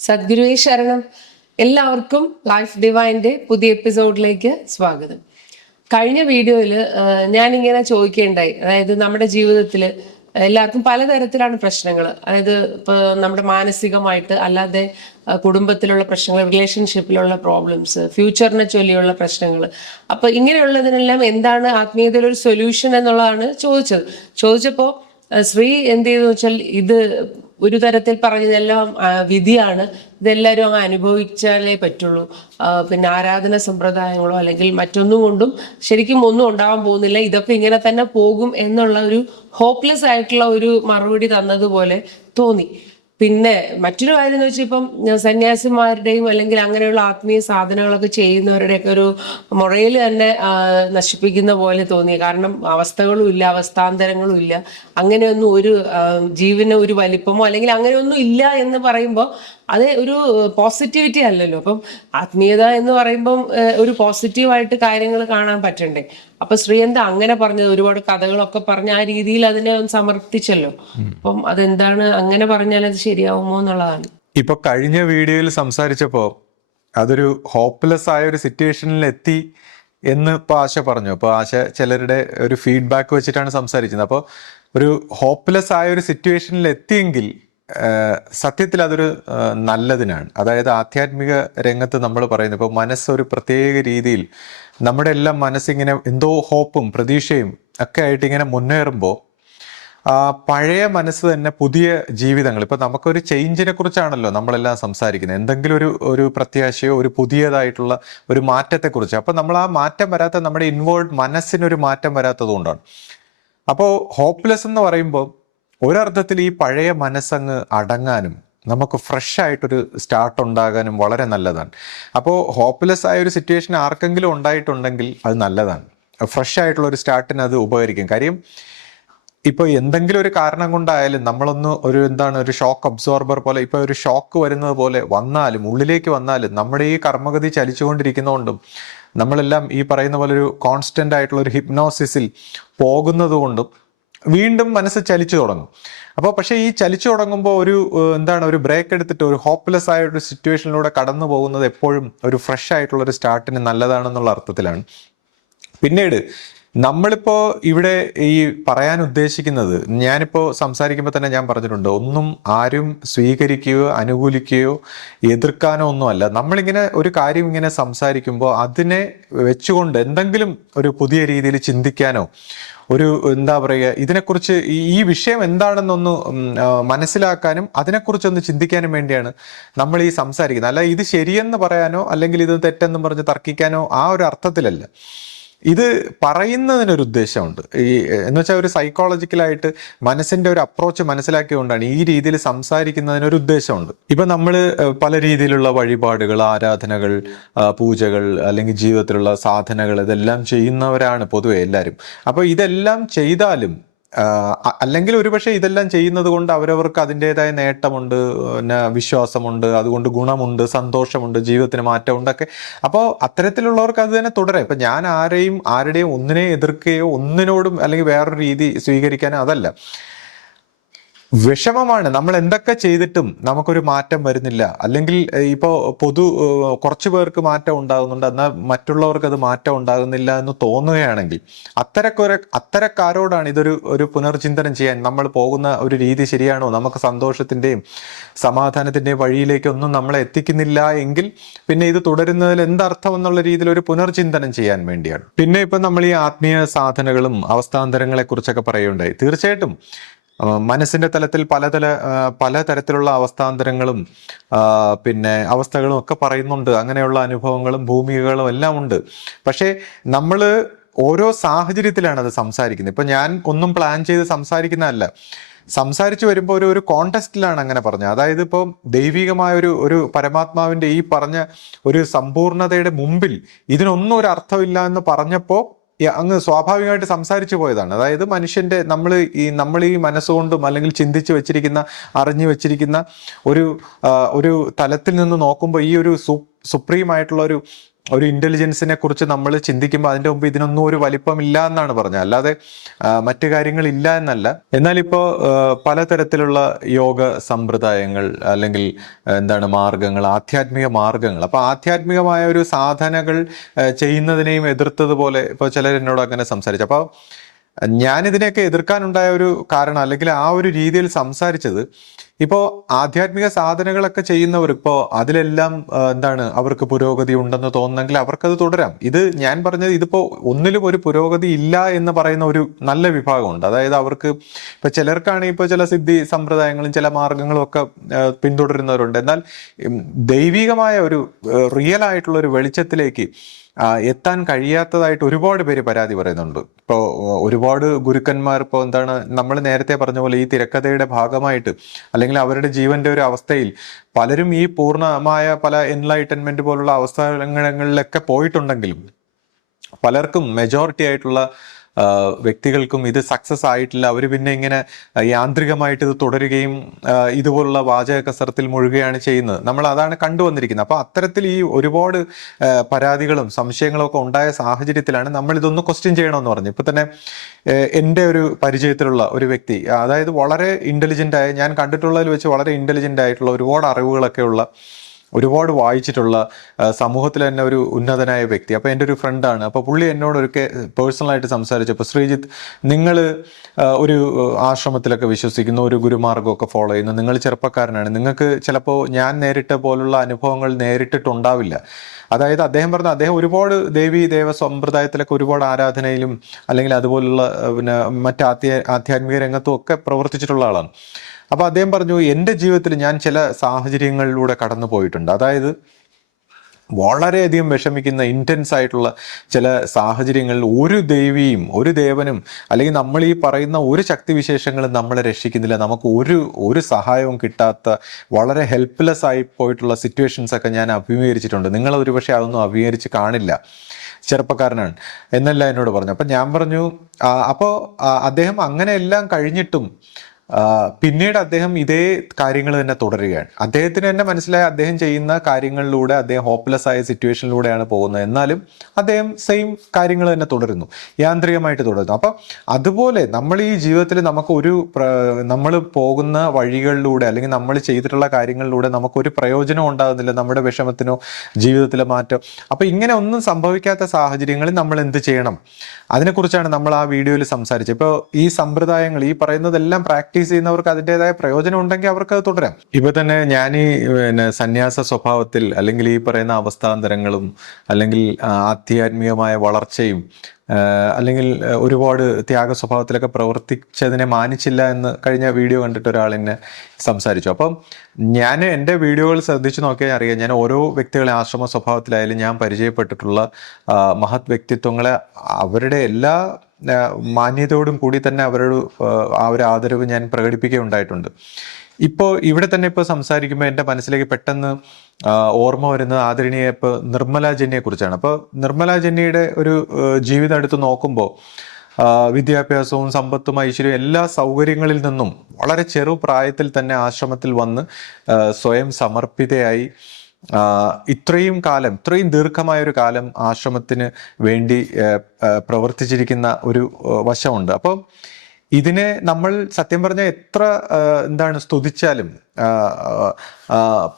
സദ്ഗുരുവേ ശരണം. എല്ലാവർക്കും ലൈഫ് ഡിവൈന്റെ പുതിയ എപ്പിസോഡിലേക്ക് സ്വാഗതം. കഴിഞ്ഞ വീഡിയോയിൽ ഞാനിങ്ങനെ ചോദിക്കുകയുണ്ടായി അതായത് നമ്മുടെ ജീവിതത്തിൽ എല്ലാവർക്കും പലതരത്തിലാണ് പ്രശ്നങ്ങൾ അതായത് ഇപ്പോൾ നമ്മുടെ മാനസികമായിട്ട് അല്ലാതെ കുടുംബത്തിലുള്ള പ്രശ്നങ്ങൾ റിലേഷൻഷിപ്പിലുള്ള പ്രോബ്ലംസ് ഫ്യൂച്ചറിനെ ചൊല്ലിയുള്ള പ്രശ്നങ്ങൾ അപ്പോൾ ഇങ്ങനെയുള്ളതിനെല്ലാം എന്താണ് ആത്മീയതയിൽ ഒരു സൊല്യൂഷൻ എന്നുള്ളതാണ് ചോദിച്ചത്. ചോദിച്ചപ്പോൾ ശ്രീ എന്ത് ചെയ്തു വെച്ചാൽ ഇത് ഒരു തരത്തിൽ പറഞ്ഞതെല്ലാം വിധിയാണ്. ഇതെല്ലാവരും അങ്ങ് അനുഭവിച്ചാലേ പറ്റുള്ളൂ. പിന്നെ ആരാധന സമ്പ്രദായങ്ങളോ അല്ലെങ്കിൽ മറ്റൊന്നും കൊണ്ടും ശരിക്കും ഒന്നും ഉണ്ടാവാൻ പോകുന്നില്ല. ഇതൊക്കെ ഇങ്ങനെ തന്നെ പോകും എന്നുള്ള ഒരു ഹോപ്പ്ലെസ് ആയിട്ടുള്ള ഒരു മറുപടി തന്നതുപോലെ തോന്നി. പിന്നെ മറ്റൊരു കാര്യം എന്ന് വെച്ചാൽ ഇപ്പം സന്യാസിമാരുടെയും അല്ലെങ്കിൽ അങ്ങനെയുള്ള ആത്മീയ സാധനങ്ങളൊക്കെ ചെയ്യുന്നവരുടെയൊക്കെ ഒരു മുറയിൽ തന്നെ നശിപ്പിക്കുന്ന പോലെ തോന്നി കാരണം അവസ്ഥകളും ഇല്ല അവസ്ഥാന്തരങ്ങളും ഇല്ല. അങ്ങനെയൊന്നും ഒരു ജീവന് ഒരു വലിപ്പമോ അല്ലെങ്കിൽ അങ്ങനെയൊന്നും ഇല്ല എന്ന് പറയുമ്പോൾ അത് ഒരു പോസിറ്റിവിറ്റി അല്ലല്ലോ. അപ്പം ആത്മീയത എന്ന് പറയുമ്പം ഒരു പോസിറ്റീവായിട്ട് കാര്യങ്ങൾ കാണാൻ പറ്റണ്ടേ. അപ്പൊ ശ്രീയന്ത അങ്ങനെ പറഞ്ഞത് ഒരുപാട് കഥകളൊക്കെ പറഞ്ഞ് ആ രീതിയിൽ അതിനെ സമർപ്പിച്ചല്ലോ അപ്പം അതെന്താണ് അങ്ങനെ പറഞ്ഞാൽ അത് ശരിയാവുമോ എന്നുള്ളതാണ്. ഇപ്പൊ കഴിഞ്ഞ വീഡിയോയിൽ സംസാരിച്ചപ്പോ അതൊരു ഹോപ്പ്ലെസ് ആയ ഒരു സിറ്റുവേഷനിൽ എത്തി എന്ന് ഇപ്പൊ ആശ പറഞ്ഞു. അപ്പോൾ ആശ ചിലരുടെ ഒരു ഫീഡ്ബാക്ക് വെച്ചിട്ടാണ് സംസാരിക്കുന്നത് അപ്പോൾ ഒരു ഹോപ്പ്ലെസ് ആയ ഒരു സിറ്റുവേഷനിൽ എത്തിയെങ്കിൽ സത്യത്തിൽ അതൊരു നല്ലതിനാണ്. അതായത് ആധ്യാത്മിക രംഗത്ത് നമ്മൾ പറയുന്നത് ഇപ്പോൾ മനസ്സൊരു പ്രത്യേക രീതിയിൽ നമ്മുടെ എല്ലാം മനസ്സിങ്ങനെ എന്തോ ഹോപ്പും പ്രതീക്ഷയും ഒക്കെ ആയിട്ട് ഇങ്ങനെ മുന്നേറുമ്പോൾ പഴയ മനസ്സ് തന്നെ പുതിയ ജീവിതങ്ങൾ ഇപ്പം നമുക്കൊരു ചേഞ്ചിനെ കുറിച്ചാണല്ലോ നമ്മളെല്ലാം സംസാരിക്കുന്നത്. എന്തെങ്കിലും ഒരു ഒരു പ്രത്യാശയോ ഒരു പുതിയതായിട്ടുള്ള ഒരു മാറ്റത്തെക്കുറിച്ച്. അപ്പോൾ നമ്മൾ ആ മാറ്റം വരാത്ത നമ്മുടെ ഇൻവോൾവ് മനസ്സിനൊരു മാറ്റം വരാത്തത് കൊണ്ടാണ് അപ്പോൾ ഹോപ്പ്ലെസ് എന്ന് പറയുമ്പോൾ ഒരർത്ഥത്തിൽ ഈ പഴയ മനസ്സങ്ങ് അടങ്ങാനും നമുക്ക് ഫ്രഷ് ആയിട്ടൊരു സ്റ്റാർട്ട് ഉണ്ടാകാനും വളരെ നല്ലതാണ്. അപ്പോൾ ഹോപ്പ്ലെസ് ആയ ഒരു സിറ്റുവേഷൻ ആർക്കെങ്കിലും ഉണ്ടായിട്ടുണ്ടെങ്കിൽ അത് നല്ലതാണ്. ഫ്രഷ് ആയിട്ടുള്ള ഒരു സ്റ്റാർട്ടിന് അത് ഉപകരിക്കും. കാര്യം ഇപ്പോൾ എന്തെങ്കിലും ഒരു കാരണം കൊണ്ടായാലും നമ്മളൊന്ന് ഒരു എന്താണ് ഒരു ഷോക്ക് അബ്സോർബർ പോലെ ഇപ്പോൾ ഒരു ഷോക്ക് വരുന്നത് പോലെ വന്നാലും ഉള്ളിലേക്ക് വന്നാലും നമ്മുടെ ഈ കർമ്മഗതി ചലിച്ചുകൊണ്ടിരിക്കുന്നതുകൊണ്ടും നമ്മളെല്ലാം ഈ പറയുന്ന പോലെ ഒരു കോൺസ്റ്റന്റ് ആയിട്ടുള്ള ഒരു ഹിപ്നോസിസിൽ പോകുന്നത് കൊണ്ടും വീണ്ടും മനസ്സ് ചലിച്ചു തുടങ്ങും. അപ്പോൾ പക്ഷേ ഈ ചലിച്ചു തുടങ്ങുമ്പോൾ ഒരു എന്താണ് ഒരു ബ്രേക്ക് എടുത്തിട്ട് ഒരു ഹോപ്പ്ലെസ് ആയ ഒരു സിറ്റുവേഷനിലൂടെ കടന്നു പോകുന്നത് എപ്പോഴും ഒരു ഫ്രഷ് ആയിട്ടുള്ള ഒരു സ്റ്റാർട്ടിന് നല്ലതാണെന്നുള്ള അർത്ഥത്തിലാണ്. പിന്നീട് നമ്മളിപ്പോ ഇവിടെ ഈ പറയാൻ ഉദ്ദേശിക്കുന്നത് ഞാനിപ്പോ സംസാരിക്കുമ്പോൾ തന്നെ ഞാൻ പറഞ്ഞിട്ടുണ്ട് ഒന്നും ആരും സ്വീകരിക്കുകയോ അനുകൂലിക്കുകയോ എതിർക്കാനോ ഒന്നുമല്ല. നമ്മളിങ്ങനെ ഒരു കാര്യം ഇങ്ങനെ സംസാരിക്കുമ്പോൾ അതിനെ വെച്ചുകൊണ്ട് എന്തെങ്കിലും ഒരു പുതിയ രീതിയിൽ ചിന്തിക്കാനോ ഒരു എന്താ പറയുക ഇതിനെക്കുറിച്ച് ഈ വിഷയം എന്താണെന്നൊന്ന് മനസ്സിലാക്കാനും അതിനെക്കുറിച്ചൊന്ന് ചിന്തിക്കാനും വേണ്ടിയാണ് നമ്മൾ ഈ സംസാരിക്കുന്നത്. അല്ല ഇത് ശരിയെന്ന് പറയാനോ അല്ലെങ്കിൽ ഇത് തെറ്റെന്ന് പറഞ്ഞ് തർക്കിക്കാനോ ആ ഒരു അർത്ഥത്തിലല്ല. ഇത് പറയുന്നതിനൊരു ഉദ്ദേശമുണ്ട്. ഈ എന്ന് വെച്ചാൽ ഒരു സൈക്കോളജിക്കലായിട്ട് മനസ്സിന്റെ ഒരു അപ്രോച്ച് മനസ്സിലാക്കിയതുകൊണ്ടാണ് ഈ രീതിയിൽ സംസാരിക്കുന്നതിനൊരു ഉദ്ദേശമുണ്ട്. ഇപ്പം നമ്മൾ പല രീതിയിലുള്ള വഴിപാടുകൾ ആരാധനകൾ പൂജകൾ അല്ലെങ്കിൽ ജീവിതത്തിലുള്ള സാധനകൾ ഇതെല്ലാം ചെയ്യുന്നവരാണ് പൊതുവെ എല്ലാവരും അപ്പോൾ ഇതെല്ലാം ചെയ്താലും അല്ലെങ്കിൽ ഒരുപക്ഷെ ഇതെല്ലാം ചെയ്യുന്നത് കൊണ്ട് അവരവർക്ക് അതിന്റെതായ നേട്ടമുണ്ട് പിന്നെ വിശ്വാസമുണ്ട് അതുകൊണ്ട് ഗുണമുണ്ട് സന്തോഷമുണ്ട് ജീവിതത്തിന് മാറ്റമുണ്ട് ഒക്കെ. അപ്പോൾ അത്തരത്തിലുള്ളവർക്ക് അത് തന്നെ തുടരാം. ഇപ്പം ഞാൻ ആരെയും ആരുടെയും ഒന്നിനെ എതിർക്കുകയോ ഒന്നിനോടും അല്ലെങ്കിൽ വേറൊരു രീതി സ്വീകരിക്കാനോ അതല്ല. വിഷമമാണ്. നമ്മൾ എന്തൊക്കെ ചെയ്തിട്ടും നമുക്കൊരു മാറ്റം വരുന്നില്ല. അല്ലെങ്കിൽ ഇപ്പോൾ ഇപ്പോ പൊതു കുറച്ചു പേർക്ക് മാറ്റം ഉണ്ടാകുന്നുണ്ട്. എന്നാൽ മറ്റുള്ളവർക്ക് അത് മാറ്റം ഉണ്ടാകുന്നില്ല എന്ന് തോന്നുകയാണെങ്കിൽ അത്തരക്കൊരു അത്തരക്കാരോടാണ് ഇതൊരു ഒരു പുനർചിന്തനം ചെയ്യാൻ നമ്മൾ പോകുന്ന ഒരു രീതി ശരിയാണോ? നമുക്ക് സന്തോഷത്തിന്റെയും സമാധാനത്തിന്റെയും വഴിയിലേക്കൊന്നും നമ്മളെ എത്തിക്കുന്നില്ല എങ്കിൽ പിന്നെ ഇത് തുടരുന്നതിൽ എന്തർത്ഥം എന്നുള്ള രീതിയിൽ ഒരു പുനർചിന്തനം ചെയ്യാൻ വേണ്ടിയാണ്. പിന്നെ ഇപ്പം നമ്മൾ ഈ ആത്മീയ സാധനകളും അവസ്ഥാന്തരങ്ങളെ കുറിച്ചൊക്കെ പറയുകയുണ്ടായി. തീർച്ചയായിട്ടും മനസ്സിന്റെ തലത്തിൽ പലതല പല പലതരത്തിലുള്ള അവസ്ഥാന്തരങ്ങളും പിന്നെ അവസ്ഥകളും ഒക്കെ പറയുന്നുണ്ട്. അങ്ങനെയുള്ള അനുഭവങ്ങളും ഭൂമികകളും എല്ലാം ഉണ്ട്. പക്ഷേ നമ്മൾ ഓരോ സാഹചര്യത്തിലാണ് അത് സംസാരിക്കുന്നത്. ഇപ്പൊ ഞാൻ ഒന്നും പ്ലാൻ ചെയ്ത് സംസാരിക്കുന്നതല്ല. സംസാരിച്ചു വരുമ്പോൾ ഒരു ഒരു കോണ്ടസ്റ്റിലാണ് അങ്ങനെ പറഞ്ഞത്. അതായത് ഇപ്പോൾ ദൈവികമായ ഒരു ഒരു പരമാത്മാവിന്റെ ഈ പറഞ്ഞ ഒരു സമ്പൂർണതയുടെ മുമ്പിൽ ഇതിനൊന്നും ഒരു അർത്ഥമില്ല എന്ന് പറഞ്ഞപ്പോൾ അങ്ങ് സ്വാഭാവികമായിട്ട് സംസാരിച്ചു പോയതാണ്. അതായത് മനുഷ്യന്റെ നമ്മൾ ഈ നമ്മൾ ഈ മനസ്സുകൊണ്ടും അല്ലെങ്കിൽ ചിന്തിച്ച് വെച്ചിരിക്കുന്ന അറിഞ്ഞു വെച്ചിരിക്കുന്ന ഒരു ഒരു തലത്തിൽ നിന്ന് നോക്കുമ്പോൾ ഈ ഒരു സു സുപ്രീമായിട്ടുള്ള ഒരു ഒരു ഇന്റലിജൻസിനെ കുറിച്ച് നമ്മൾ ചിന്തിക്കുമ്പോൾ അതിന്റെ മുമ്പ് ഇതിനൊന്നും ഒരു വലിപ്പമില്ല എന്നാണ് പറഞ്ഞത്. അല്ലാതെ മറ്റു കാര്യങ്ങൾ ഇല്ല എന്നല്ല. എന്നാൽ ഇപ്പോൾ പലതരത്തിലുള്ള യോഗ സമ്പ്രദായങ്ങൾ അല്ലെങ്കിൽ എന്താണ് മാർഗങ്ങൾ ആധ്യാത്മിക മാർഗങ്ങൾ. അപ്പോൾ ആധ്യാത്മികമായ ഒരു സാധനകൾ ചെയ്യുന്നതിനെയും എതിർത്തതുപോലെ ഇപ്പോൾ ചിലർ എന്നോട് അങ്ങനെ സംസാരിച്ചു. അപ്പോൾ ഞാനിതിനെയൊക്കെ എതിർക്കാനുണ്ടായ ഒരു കാരണം അല്ലെങ്കിൽ ആ ഒരു രീതിയിൽ സംസാരിച്ചത് ഇപ്പോൾ ആധ്യാത്മിക സാധനങ്ങളൊക്കെ ചെയ്യുന്നവർ ഇപ്പോൾ അതിലെല്ലാം എന്താണ് അവർക്ക് പുരോഗതി ഉണ്ടെന്ന് തോന്നുന്നെങ്കിൽ അവർക്കത് തുടരാം. ഇത് ഞാൻ പറഞ്ഞത് ഇതിപ്പോൾ ഒന്നിലും ഒരു പുരോഗതി ഇല്ല എന്ന് പറയുന്ന ഒരു നല്ല വിഭാഗമുണ്ട്. അതായത് അവർക്ക് ഇപ്പൊ ചിലർക്കാണെങ്കിൽ ഇപ്പോൾ ചില സിദ്ധി സമ്പ്രദായങ്ങളും ചില മാർഗങ്ങളും ഒക്കെ പിന്തുടരുന്നവരുണ്ട്. എന്നാൽ ദൈവികമായ ഒരു റിയൽ ആയിട്ടുള്ള ഒരു വെളിച്ചത്തിലേക്ക് എത്താൻ കഴിയാത്തതായിട്ട് ഒരുപാട് പേര് പരാതി പറയുന്നുണ്ട്. ഇപ്പോൾ ഒരുപാട് ഗുരുക്കന്മാർ ഇപ്പോൾ എന്താണ് നമ്മൾ നേരത്തെ പറഞ്ഞ പോലെ ഈ തിരക്കഥയുടെ ഭാഗമായിട്ട് അല്ലെങ്കിൽ അവരുടെ ജീവന്റെ ഒരു അവസ്ഥയിൽ പലരും ഈ പൂർണമായ പല എൻലൈറ്റൻമെന്റ് പോലുള്ള അവസ്ഥകളിലൊക്കെ പോയിട്ടുണ്ടെങ്കിലും പലർക്കും മെജോറിറ്റി ആയിട്ടുള്ള വ്യക്തികൾക്കും ഇത് സക്സസ് ആയിട്ടില്ല. അവർ പിന്നെ ഇങ്ങനെ യാന്ത്രികമായിട്ട് ഇത് തുടരുകയും ഇതുപോലുള്ള വാചക കസരത്തിൽ മുഴുകുകയാണ് ചെയ്യുന്നത്. നമ്മൾ അതാണ് കണ്ടുവന്നിരിക്കുന്നത്. അപ്പോൾ അത്തരത്തിൽ ഈ ഒരുപാട് പരാതികളും സംശയങ്ങളും ഒക്കെ ഉണ്ടായ സാഹചര്യത്തിലാണ് നമ്മൾ ഇതൊന്ന് ക്വസ്റ്റ്യൻ ചെയ്യണമെന്ന് പറഞ്ഞു ഇപ്പൊ തന്നെ എന്റെ ഒരു പരിചയത്തിലുള്ള ഒരു വ്യക്തി അതായത് വളരെ ഇന്റലിജന്റ് ആയ ഞാൻ കണ്ടിട്ടുള്ളതിൽ വെച്ച് വളരെ ഇന്റലിജന്റ് ആയിട്ടുള്ള ഒരുപാട് അറിവുകളൊക്കെ ഉള്ള ഒരുപാട് വായിച്ചിട്ടുള്ള സമൂഹത്തിൽ തന്നെ ഒരു ഉന്നതനായ വ്യക്തി. അപ്പോൾ എന്റെ ഒരു ഫ്രണ്ടാണ് അപ്പോൾ പുള്ളി എന്നോട് പേഴ്സണലായിട്ട് സംസാരിച്ചപ്പോൾ ശ്രീജിത്ത് നിങ്ങൾ ഒരു ആശ്രമത്തിലൊക്കെ വിശ്വസിക്കുന്നു ഒരു ഗുരുമാർഗമൊക്കെ ഫോളോ ചെയ്യുന്നു. നിങ്ങൾ ചെറുപ്പക്കാരനാണ്. നിങ്ങൾക്ക് ചിലപ്പോൾ ഞാൻ നേരിട്ട പോലുള്ള അനുഭവങ്ങൾ നേരിട്ടിട്ടുണ്ടാവില്ല. അതായത് അദ്ദേഹം പറഞ്ഞ അദ്ദേഹം ഒരുപാട് ദേവി ദേവ സമ്പ്രദായത്തിലൊക്കെ ഒരുപാട് ആരാധനയിലും അല്ലെങ്കിൽ അതുപോലുള്ള പിന്നെ മറ്റ് ആധ്യ ആധ്യാത്മിക രംഗത്തും ഒക്കെ പ്രവർത്തിച്ചിട്ടുള്ള ആളാണ്. അപ്പൊ അദ്ദേഹം പറഞ്ഞു എന്റെ ജീവിതത്തിൽ ഞാൻ ചില സാഹചര്യങ്ങളിലൂടെ കടന്നു പോയിട്ടുണ്ട്. അതായത് വളരെയധികം വിഷമിക്കുന്ന ഇന്റൻസ് ആയിട്ടുള്ള ചില സാഹചര്യങ്ങളിൽ ഒരു ദേവിയും ഒരു ദേവനും അല്ലെങ്കിൽ നമ്മൾ ഈ പറയുന്ന ഒരു ശക്തിവിശേഷങ്ങളും നമ്മളെ രക്ഷിക്കുന്നില്ല. നമുക്ക് ഒരു ഒരു സഹായവും കിട്ടാത്ത വളരെ ഹെൽപ്ലെസ് ആയി പോയിട്ടുള്ള സിറ്റുവേഷൻസ് ഒക്കെ ഞാൻ അഭിമുഖീകരിച്ചിട്ടുണ്ട്. നിങ്ങൾ ഒരുപക്ഷെ അതൊന്നും അഭിമുഖീകരിച്ച് കാണില്ല. ചെറുപ്പക്കാരനാണ്. എന്നല്ല എന്നോട് പറഞ്ഞു. അപ്പം ഞാൻ പറഞ്ഞു അപ്പോൾ അദ്ദേഹം അങ്ങനെയെല്ലാം കഴിഞ്ഞിട്ടും പിന്നീട് അദ്ദേഹം ഇതേ കാര്യങ്ങൾ തന്നെ തുടരുകയാണ്. അദ്ദേഹത്തിന് തന്നെ മനസ്സിലായ അദ്ദേഹം ചെയ്യുന്ന കാര്യങ്ങളിലൂടെ അദ്ദേഹം ഹോപ്പ്ലെസ് ആയ സിറ്റുവേഷനിലൂടെയാണ് പോകുന്നത്. എന്നാലും അദ്ദേഹം സെയിം കാര്യങ്ങൾ തന്നെ തുടരുന്നു. യാന്ത്രികമായിട്ട് തുടരുന്നു. അപ്പം അതുപോലെ നമ്മൾ ഈ ജീവിതത്തിൽ നമുക്ക് ഒരു നമ്മൾ പോകുന്ന വഴികളിലൂടെ അല്ലെങ്കിൽ നമ്മൾ ചെയ്തിട്ടുള്ള കാര്യങ്ങളിലൂടെ നമുക്കൊരു പ്രയോജനം ഉണ്ടാകുന്നില്ല. നമ്മുടെ വിഷമത്തിനോ ജീവിതത്തിലെ മാറ്റം. അപ്പൊ ഇങ്ങനെ ഒന്നും സംഭവിക്കാത്ത സാഹചര്യങ്ങളിൽ നമ്മൾ എന്ത് ചെയ്യണം? അതിനെക്കുറിച്ചാണ് നമ്മൾ ആ വീഡിയോയിൽ സംസാരിച്ചത്. ഇപ്പോൾ ഈ സമ്പ്രദായങ്ങൾ ഈ പറയുന്നതെല്ലാം പ്രാക്ടീസ് ചെയ്യുന്നവർക്ക് അതിന്റെതായ പ്രയോജനം ഉണ്ടെങ്കിൽ അവർക്ക് അത് തുടരാം. ഇപ്പൊ തന്നെ ഞാൻ ഈ പിന്നെ സന്യാസ സ്വഭാവത്തിൽ അല്ലെങ്കിൽ ഈ പറയുന്ന അവസ്ഥാന്തരങ്ങളും അല്ലെങ്കിൽ ആധ്യാത്മികമായ വളർച്ചയും അല്ലെങ്കിൽ ഒരുപാട് ത്യാഗ സ്വഭാവത്തിലൊക്കെ പ്രവർത്തിച്ചതിനെ മാനിച്ചില്ല എന്ന് കഴിഞ്ഞ വീഡിയോ കണ്ടിട്ട് ഒരാൾ എന്നെ സംസാരിച്ചു. അപ്പം ഞാൻ എന്റെ വീഡിയോകൾ ശ്രദ്ധിച്ചു നോക്കിയാൽ അറിയാം ഞാൻ ഓരോ വ്യക്തികളെ ആശ്രമ സ്വഭാവത്തിലായാലും ഞാൻ പരിചയപ്പെട്ടിട്ടുള്ള മഹത് വ്യക്തിത്വങ്ങളെ അവരുടെ എല്ലാ മാന്യതയോടും കൂടി തന്നെ അവരോട് ആ, ഒരു ആദരവ് ഞാൻ പ്രകടിപ്പിക്കുകയുണ്ടായിട്ടുണ്ട്. ഇപ്പോൾ ഇവിടെ തന്നെ ഇപ്പോൾ സംസാരിക്കുമ്പോൾ എന്റെ മനസ്സിലേക്ക് പെട്ടെന്ന് ഓർമ്മ വരുന്നത് ആദരണീയ ഇപ്പോൾ നിർമ്മല ജെന്നിയെ കുറിച്ചാണ്. അപ്പോൾ നിർമ്മല ജെന്നിയുടെ ഒരു ജീവിതം എടുത്ത് നോക്കുമ്പോൾ വിദ്യാഭ്യാസവും സമ്പത്തും ഐശ്വര്യവും എല്ലാ സൗകര്യങ്ങളിൽ നിന്നും വളരെ ചെറു പ്രായത്തിൽ തന്നെ ആശ്രമത്തിൽ വന്ന് സ്വയം സമർപ്പിതയായി ഇത്രയും കാലം ഇത്രയും ദീർഘമായ ഒരു കാലം ആശ്രമത്തിന് വേണ്ടി പ്രവർത്തിച്ചിരിക്കുന്ന ഒരു വശമുണ്ട്. അപ്പം ഇതിനെ നമ്മൾ സത്യം പറഞ്ഞാൽ എത്ര എന്താണ് സ്തുതിച്ചാലും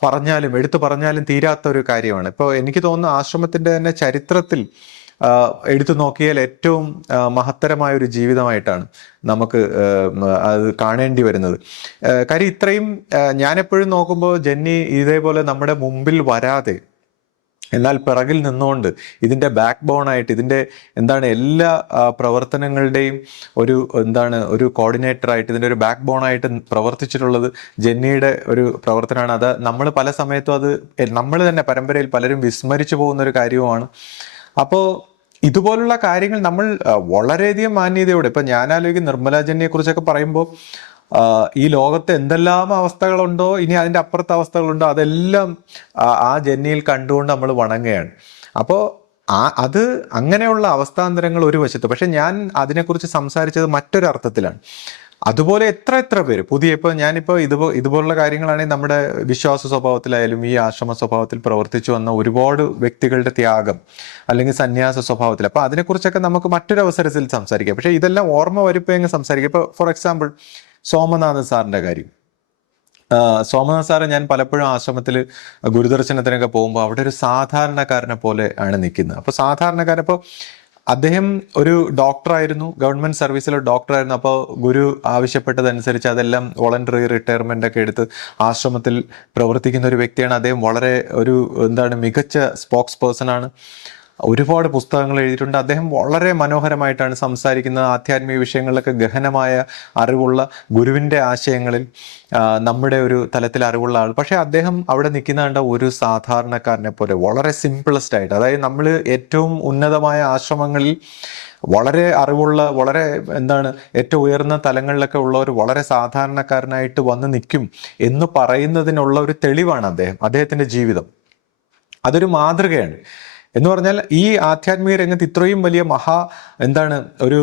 പറഞ്ഞാലും എടുത്തു പറഞ്ഞാലും തീരാത്ത ഒരു കാര്യമാണ്. ഇപ്പോൾ എനിക്ക് തോന്നുന്നു ആശ്രമത്തിന്റെ തന്നെ ചരിത്രത്തിൽ എടുത്തു നോക്കിയാൽ ഏറ്റവും മഹത്തരമായ ഒരു ജീവിതമായിട്ടാണ് നമുക്ക് അത് കാണേണ്ടി വരുന്നത്. കാര്യം ഇത്രയും ഞാനെപ്പോഴും നോക്കുമ്പോൾ ജെന്നി ഇതേപോലെ നമ്മുടെ മുമ്പിൽ വരാതെ എന്നാൽ പിറകിൽ നിന്നുകൊണ്ട് ഇതിന്റെ ബാക്ക് ബോൺ ആയിട്ട് ഇതിന്റെ എന്താണ് എല്ലാ പ്രവർത്തനങ്ങളുടെയും ഒരു എന്താണ് ഒരു കോർഡിനേറ്റർ ആയിട്ട് ഇതിന്റെ ഒരു ബാക്ക് ബോൺ ആയിട്ട് പ്രവർത്തിച്ചിട്ടുള്ളത് ജെന്നിയുടെ ഒരു പ്രവർത്തനമാണ്. അത് നമ്മൾ പല സമയത്തും അത് നമ്മൾ തന്നെ പരമ്പരയിൽ പലരും വിസ്മരിച്ചു പോകുന്ന ഒരു കാര്യവുമാണ്. അപ്പോൾ ഇതുപോലുള്ള കാര്യങ്ങൾ നമ്മൾ വളരെയധികം മാന്യതയോടെ ഇപ്പൊ ഞാൻ ആലോചിക്കും ജെന്നിയെ കുറിച്ചൊക്കെ പറയുമ്പോൾ ഈ ലോകത്ത് എന്തെല്ലാം അവസ്ഥകളുണ്ടോ ഇനി അതിന്റെ അപ്പുറത്തെ അവസ്ഥകളുണ്ടോ അതെല്ലാം ആ ജന്നിയിൽ കണ്ടുകൊണ്ട് നമ്മൾ വണങ്ങുകയാണ്. അപ്പോൾ ആ അത് അങ്ങനെയുള്ള അവസ്ഥാന്തരങ്ങൾ ഒരു വശത്ത്. പക്ഷെ ഞാൻ അതിനെക്കുറിച്ച് സംസാരിച്ചത് മറ്റൊരു അർത്ഥത്തിലാണ് അതുപോലെ എത്ര എത്ര പേര്? പുതിയ ഇപ്പോൾ ഞാനിപ്പോൾ ഇതുപോ ഇതുപോലുള്ള കാര്യങ്ങളാണെങ്കിൽ നമ്മുടെ വിശ്വാസ സ്വഭാവത്തിലായാലും ഈ ആശ്രമ സ്വഭാവത്തിൽ പ്രവർത്തിച്ചു വന്ന ഒരുപാട് വ്യക്തികളുടെ ത്യാഗം അല്ലെങ്കിൽ സന്യാസ സ്വഭാവത്തിൽ. അപ്പോൾ അതിനെക്കുറിച്ചൊക്കെ നമുക്ക് മറ്റൊരു അവസരത്തിൽ സംസാരിക്കാം. പക്ഷേ ഇതെല്ലാം ഓർമ്മ വരുമ്പോൾ സംസാരിക്കാം? ഇപ്പോൾ ഫോർ എക്സാമ്പിൾ സോമനാഥൻ സാറിന്റെ കാര്യം. സോമനാഥ് സാറ് ഞാൻ പലപ്പോഴും ആശ്രമത്തിൽ ഗുരുദർശനത്തിനൊക്കെ പോകുമ്പോൾ അവിടെ ഒരു സാധാരണക്കാരനെ പോലെ ആണ് നിൽക്കുന്നത്. അപ്പോൾ സാധാരണക്കാരൻ ഇപ്പോൾ അദ്ദേഹം ഒരു ഡോക്ടറായിരുന്നു ഗവൺമെന്റ് സർവീസിൽ ഡോക്ടറായിരുന്നു അപ്പോൾ ഗുരു ആവശ്യപ്പെട്ടതനുസരിച്ച് അതെല്ലാം വോളണ്ടറി റിട്ടയർമെന്റ് ഒക്കെ എടുത്ത് ആശ്രമത്തിൽ പ്രവർത്തിക്കുന്ന ഒരു വ്യക്തിയാണ്. അദ്ദേഹം വളരെ ഒരു എന്താണ് മികച്ച സ്പോക്സ് പേഴ്സൺ ആണ്. ഒരുപാട് പുസ്തകങ്ങൾ എഴുതിയിട്ടുണ്ട്. അദ്ദേഹം വളരെ മനോഹരമായിട്ടാണ് സംസാരിക്കുന്നത്. ആധ്യാത്മിക വിഷയങ്ങളിലൊക്കെ ഗഹനമായ അറിവുള്ള ഗുരുവിന്റെ ആശയങ്ങളിൽ നമ്മുടെ ഒരു തലത്തിൽ അറിവുള്ള ആൾ. പക്ഷേ അദ്ദേഹം അവിടെ നിൽക്കുന്ന കണ്ട ഒരു സാധാരണക്കാരനെ പോലെ വളരെ സിംപിളസ്റ്റ് ആയിട്ട് അതായത് നമ്മൾ ഏറ്റവും ഉന്നതമായ ആശ്രമങ്ങളിൽ വളരെ അറിവുള്ള വളരെ എന്താണ് ഏറ്റവും ഉയർന്ന തലങ്ങളിലൊക്കെ ഉള്ളവർ വളരെ സാധാരണക്കാരനായിട്ട് വന്ന് നിൽക്കും എന്ന് പറയുന്നതിനുള്ള ഒരു തെളിവാണ് അദ്ദേഹം അദ്ദേഹത്തിന്റെ ജീവിതം. അതൊരു മാതൃകയാണ്. എന്ന് പറഞ്ഞാൽ ഈ ആധ്യാത്മിക രംഗത്ത് ഇത്രയും വലിയ മഹാ എന്താണ് ഒരു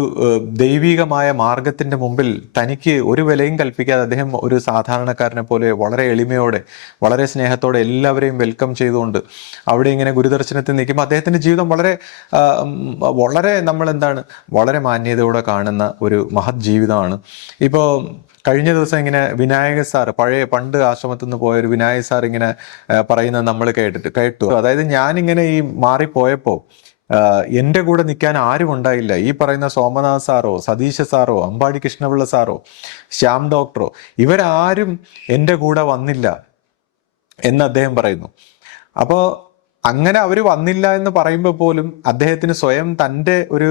ദൈവികമായ മാർഗത്തിന്റെ മുമ്പിൽ തനിക്ക് ഒരു വിലയും കൽപ്പിക്കാതെ അദ്ദേഹം ഒരു സാധാരണക്കാരനെ പോലെ വളരെ എളിമയോടെ വളരെ സ്നേഹത്തോടെ എല്ലാവരെയും വെൽക്കം ചെയ്തുകൊണ്ട് അവിടെ ഇങ്ങനെ ഗുരുദർശനത്തിൽ നിൽക്കുമ്പോൾ അദ്ദേഹത്തിന്റെ ജീവിതം വളരെ വളരെ നമ്മൾ എന്താണ് വളരെ മാന്യതയോടെ കാണുന്ന ഒരു മഹത് ജീവിതമാണ്. ഇപ്പോൾ കഴിഞ്ഞ ദിവസം ഇങ്ങനെ വിനായക സാർ പഴയ പണ്ട് ആശ്രമത്തിൽ നിന്ന് പോയ ഒരു വിനായക സാർ ഇങ്ങനെ പറയുന്നത് നമ്മൾ കേട്ടിട്ട് കേട്ടു. അതായത് ഞാനിങ്ങനെ ഈ മാറിപ്പോയപ്പോൾ എന്റെ കൂടെ നിൽക്കാൻ ആരും ഉണ്ടായില്ല. ഈ പറയുന്ന സോമനാഥ് സാറോ സതീശ സാറോ അമ്പാടി കൃഷ്ണപിള്ള സാറോ ശ്യാം ഡോക്ടറോ ഇവരാരും എന്റെ കൂടെ വന്നില്ല എന്ന് അദ്ദേഹം പറയുന്നു. അപ്പോൾ അങ്ങനെ അവർ വന്നില്ല എന്ന് പറയുമ്പോൾ പോലും അദ്ദേഹത്തിന് സ്വയം തന്റെ ഒരു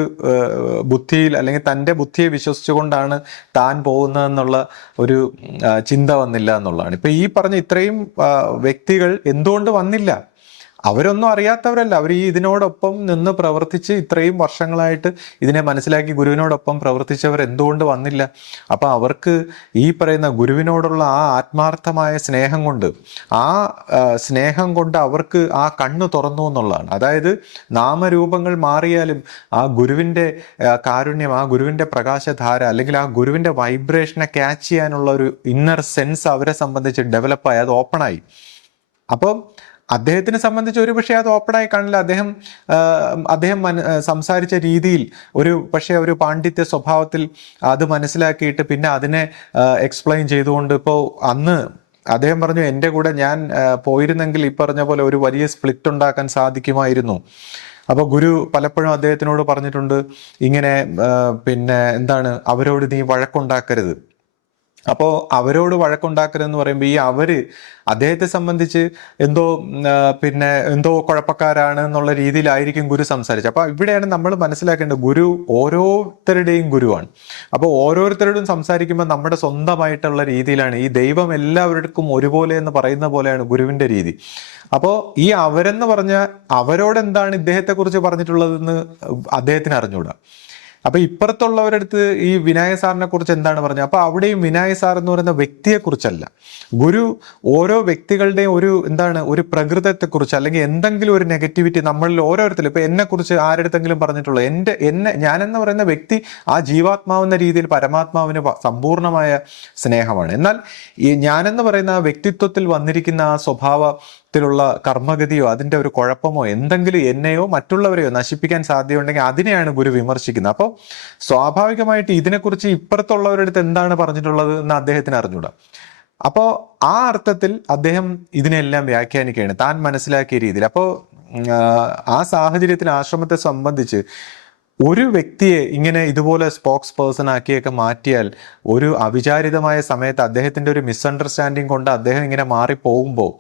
ബുദ്ധിയിൽ അല്ലെങ്കിൽ തന്റെ ബുദ്ധിയെ വിശ്വസിച്ചുകൊണ്ടാണ് താൻ പോകുന്നതെന്നുള്ള ഒരു ചിന്ത വന്നില്ല എന്നുള്ളതാണ്. ഇപ്പം ഈ പറഞ്ഞ ഇത്രയും വ്യക്തികൾ എന്തുകൊണ്ട് വന്നില്ല? അവരൊന്നും അറിയാത്തവരല്ല. അവർ ഈ ഇതിനോടൊപ്പം നിന്ന് പ്രവർത്തിച്ച് ഇത്രയും വർഷങ്ങളായിട്ട് ഇതിനെ മനസ്സിലാക്കി ഗുരുവിനോടൊപ്പം പ്രവർത്തിച്ചവർ എന്തുകൊണ്ട് വന്നില്ല? അപ്പം അവർക്ക് ഈ പറയുന്ന ഗുരുവിനോടുള്ള ആ ആത്മാർത്ഥമായ സ്നേഹം കൊണ്ട് ആ സ്നേഹം കൊണ്ട് അവർക്ക് ആ കണ്ണ് തുറന്നു എന്നുള്ളതാണ്. അതായത് നാമരൂപങ്ങൾ മാറിയാലും ആ ഗുരുവിന്റെ കാരുണ്യം ആ ഗുരുവിന്റെ പ്രകാശധാര അല്ലെങ്കിൽ ആ ഗുരുവിന്റെ വൈബ്രേഷനെ ക്യാച്ച് ചെയ്യാനുള്ള ഒരു ഇന്നർ സെൻസ് അവരെ സംബന്ധിച്ച് ഡെവലപ്പായി അത് ഓപ്പണായി അപ്പം അദ്ദേഹത്തിനെ സംബന്ധിച്ച് ഒരു പക്ഷേ അത് ഓപ്പണായി കാണില്ല. അദ്ദേഹം അദ്ദേഹം സംസാരിച്ച രീതിയിൽ ഒരു പക്ഷേ ഒരു പാണ്ഡിത്യ സ്വഭാവത്തിൽ അത് മനസ്സിലാക്കിയിട്ട് പിന്നെ അതിനെ എക്സ്പ്ലെയിൻ ചെയ്തുകൊണ്ട് ഇപ്പോൾ അന്ന് അദ്ദേഹം പറഞ്ഞു എന്റെ കൂടെ ഞാൻ പോയിരുന്നെങ്കിൽ ഈ പറഞ്ഞ പോലെ ഒരു വലിയ സ്പ്ലിറ്റ് ഉണ്ടാക്കാൻ സാധിക്കുമായിരുന്നു. അപ്പോൾ ഗുരു പലപ്പോഴും അദ്ദേഹത്തിനോട് പറഞ്ഞിട്ടുണ്ട് ഇങ്ങനെ പിന്നെ എന്താണ് അവരോട് നീ വഴക്കുണ്ടാക്കരുത്. അപ്പോൾ അവരോട് വഴക്കുണ്ടാക്കരുതെന്ന് പറയുമ്പോൾ ഈ അവർ അദ്ദേഹത്തെ സംബന്ധിച്ച് എന്തോ പിന്നെ എന്തോ കുഴപ്പക്കാരാണ് എന്നുള്ള രീതിയിലായിരിക്കും ഗുരു സംസാരിച്ചത്. അപ്പോൾ ഇവിടെയാണ് നമ്മൾ മനസ്സിലാക്കേണ്ടത് ഗുരു ഓരോരുത്തരുടെയും ഗുരുവാണ്. അപ്പോൾ ഓരോരുത്തരോടും സംസാരിക്കുമ്പോൾ നമ്മുടെ സ്വന്തമായിട്ടുള്ള രീതിയിലാണ്. ഈ ദൈവം എല്ലാവർക്കും ഒരുപോലെ എന്ന് പറയുന്ന പോലെയാണ് ഗുരുവിന്റെ രീതി. അപ്പോൾ ഈ അവരെന്ന് പറഞ്ഞ അവരോട് എന്താണ് ഇദ്ദേഹത്തെക്കുറിച്ച് പറഞ്ഞിട്ടുള്ളതെന്ന് അദ്ദേഹത്തിന് അറിഞ്ഞുകൂടാ അപ്പൊ ഇപ്പുറത്തുള്ളവരുടെ അടുത്ത് ഈ വിനായക സാറിനെ കുറിച്ച് എന്താണ് പറഞ്ഞത്? അപ്പൊ അവിടെയും വിനായക സാർ എന്ന് പറയുന്ന വ്യക്തിയെ കുറിച്ചല്ല. ഗുരു ഓരോ വ്യക്തികളുടെയും ഒരു എന്താണ് ഒരു പ്രകൃതത്തെ കുറിച്ച് അല്ലെങ്കിൽ എന്തെങ്കിലും ഒരു നെഗറ്റിവിറ്റി നമ്മളിൽ ഓരോരുത്തരും ഇപ്പൊ എന്നെ കുറിച്ച് ആരെടുത്തെങ്കിലും പറഞ്ഞിട്ടുള്ളൂ എന്റെ എന്നെ ഞാനെന്ന് പറയുന്ന വ്യക്തി ആ ജീവാത്മാവെന്ന രീതിയിൽ പരമാത്മാവിന് സമ്പൂർണമായ സ്നേഹമാണ്. എന്നാൽ ഈ ഞാനെന്ന് പറയുന്ന ആ വ്യക്തിത്വത്തിൽ വന്നിരിക്കുന്ന ആ സ്വഭാവത്തിലുള്ള കർമ്മഗതിയോ അതിന്റെ ഒരു കുഴപ്പമോ എന്തെങ്കിലും എന്നെയോ മറ്റുള്ളവരെയോ നശിപ്പിക്കാൻ സാധ്യതയുണ്ടെങ്കിൽ അതിനെയാണ് ഗുരു വിമർശിക്കുന്നത്. അപ്പോൾ സ്വാഭാവികമായിട്ട് ഇതിനെക്കുറിച്ച് ഇപ്പുറത്തുള്ളവരുടെ അടുത്ത് എന്താണ് പറഞ്ഞിട്ടുള്ളത് എന്ന് അദ്ദേഹത്തിന് അറിഞ്ഞൂടാ. അപ്പോൾ ആ അർത്ഥത്തിൽ അദ്ദേഹം ഇതിനെല്ലാം വ്യാഖ്യാനിക്കുകയാണ് താൻ മനസ്സിലാക്കിയ രീതിയിൽ. അപ്പോൾ ആ സാഹചര്യത്തിൽ ആശ്രമത്തെ സംബന്ധിച്ച് ഒരു വ്യക്തിയെ ഇങ്ങനെ ഇതുപോലെ സ്പോക്സ് പേഴ്സൺ ആക്കിയൊക്കെ മാറ്റിയാൽ ഒരു അവിചാരിതമായ സമയത്ത് അദ്ദേഹത്തിന്റെ ഒരു മിസ്അണ്ടർസ്റ്റാൻഡിങ് കൊണ്ട് അദ്ദേഹം ഇങ്ങനെ മാറിപ്പോകുമ്പോൾ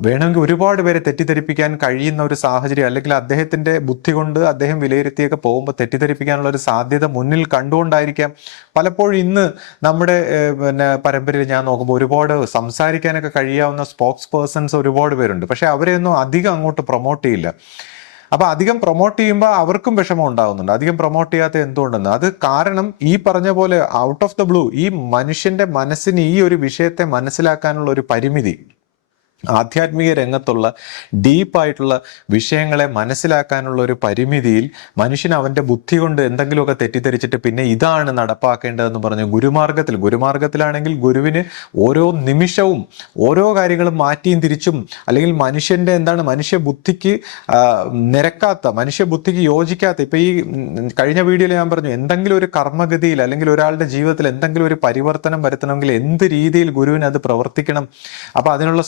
വേണമെങ്കിൽ ഒരുപാട് പേരെ തെറ്റിദ്ധരിപ്പിക്കാൻ കഴിയുന്ന ഒരു സാഹചര്യം അല്ലെങ്കിൽ അദ്ദേഹത്തിന്റെ ബുദ്ധി കൊണ്ട് അദ്ദേഹം വിലയിരുത്തിയൊക്കെ പോകുമ്പോൾ തെറ്റിദ്ധരിപ്പിക്കാനുള്ള ഒരു സാധ്യത മുന്നിൽ കണ്ടുകൊണ്ടായിരിക്കാം. പലപ്പോഴും ഇന്ന് നമ്മുടെ പിന്നെ പരമ്പരയിൽ ഞാൻ നോക്കുമ്പോൾ ഒരുപാട് സംസാരിക്കാനൊക്കെ കഴിയാവുന്ന സ്പോക്സ് പേഴ്സൺസ് ഒരുപാട് പേരുണ്ട്. പക്ഷെ അവരെയൊന്നും അധികം അങ്ങോട്ട് പ്രൊമോട്ട് ചെയ്യില്ല. അപ്പൊ അധികം പ്രൊമോട്ട് ചെയ്യുമ്പോൾ അവർക്കും വിഷമം ഉണ്ടാകുന്നുണ്ട് അധികം പ്രൊമോട്ട് ചെയ്യാത്ത എന്തുകൊണ്ടെന്ന്? അത് കാരണം ഈ പറഞ്ഞ പോലെ ഔട്ട് ഓഫ് ദ ബ്ലൂ ഈ മനുഷ്യന്റെ മനസ്സിന് ഈ ഒരു വിഷയത്തെ മനസ്സിലാക്കാനുള്ള ഒരു പരിമിതി. ആധ്യാത്മിക രംഗത്തുള്ള ഡീപ്പായിട്ടുള്ള വിഷയങ്ങളെ മനസ്സിലാക്കാനുള്ള ഒരു പരിമിതിയിൽ മനുഷ്യൻ അവന്റെ ബുദ്ധി കൊണ്ട് എന്തെങ്കിലുമൊക്കെ തെറ്റിദ്ധരിച്ചിട്ട് പിന്നെ ഇതാണ് നടപ്പാക്കേണ്ടതെന്ന് പറഞ്ഞു ഗുരുമാർഗത്തിൽ ഗുരുമാർഗത്തിലാണെങ്കിൽ ഗുരുവിന് ഓരോ നിമിഷവും ഓരോ കാര്യങ്ങളും മാറ്റിയും തിരിച്ചും അല്ലെങ്കിൽ മനുഷ്യന്റെ എന്താണ് മനുഷ്യ ബുദ്ധിക്ക് നിരക്കാത്ത മനുഷ്യ ബുദ്ധിക്ക് യോജിക്കാത്ത ഇപ്പം ഈ കഴിഞ്ഞ വീഡിയോയിൽ ഞാൻ പറഞ്ഞു എന്തെങ്കിലും ഒരു കർമ്മഗതിയിൽ അല്ലെങ്കിൽ ഒരാളുടെ ജീവിതത്തിൽ എന്തെങ്കിലും ഒരു പരിവർത്തനം വരുത്തണമെങ്കിൽ എന്ത് രീതിയിൽ ഗുരുവിന് അത് പ്രവർത്തിക്കണം? അപ്പോൾ അതിനുള്ള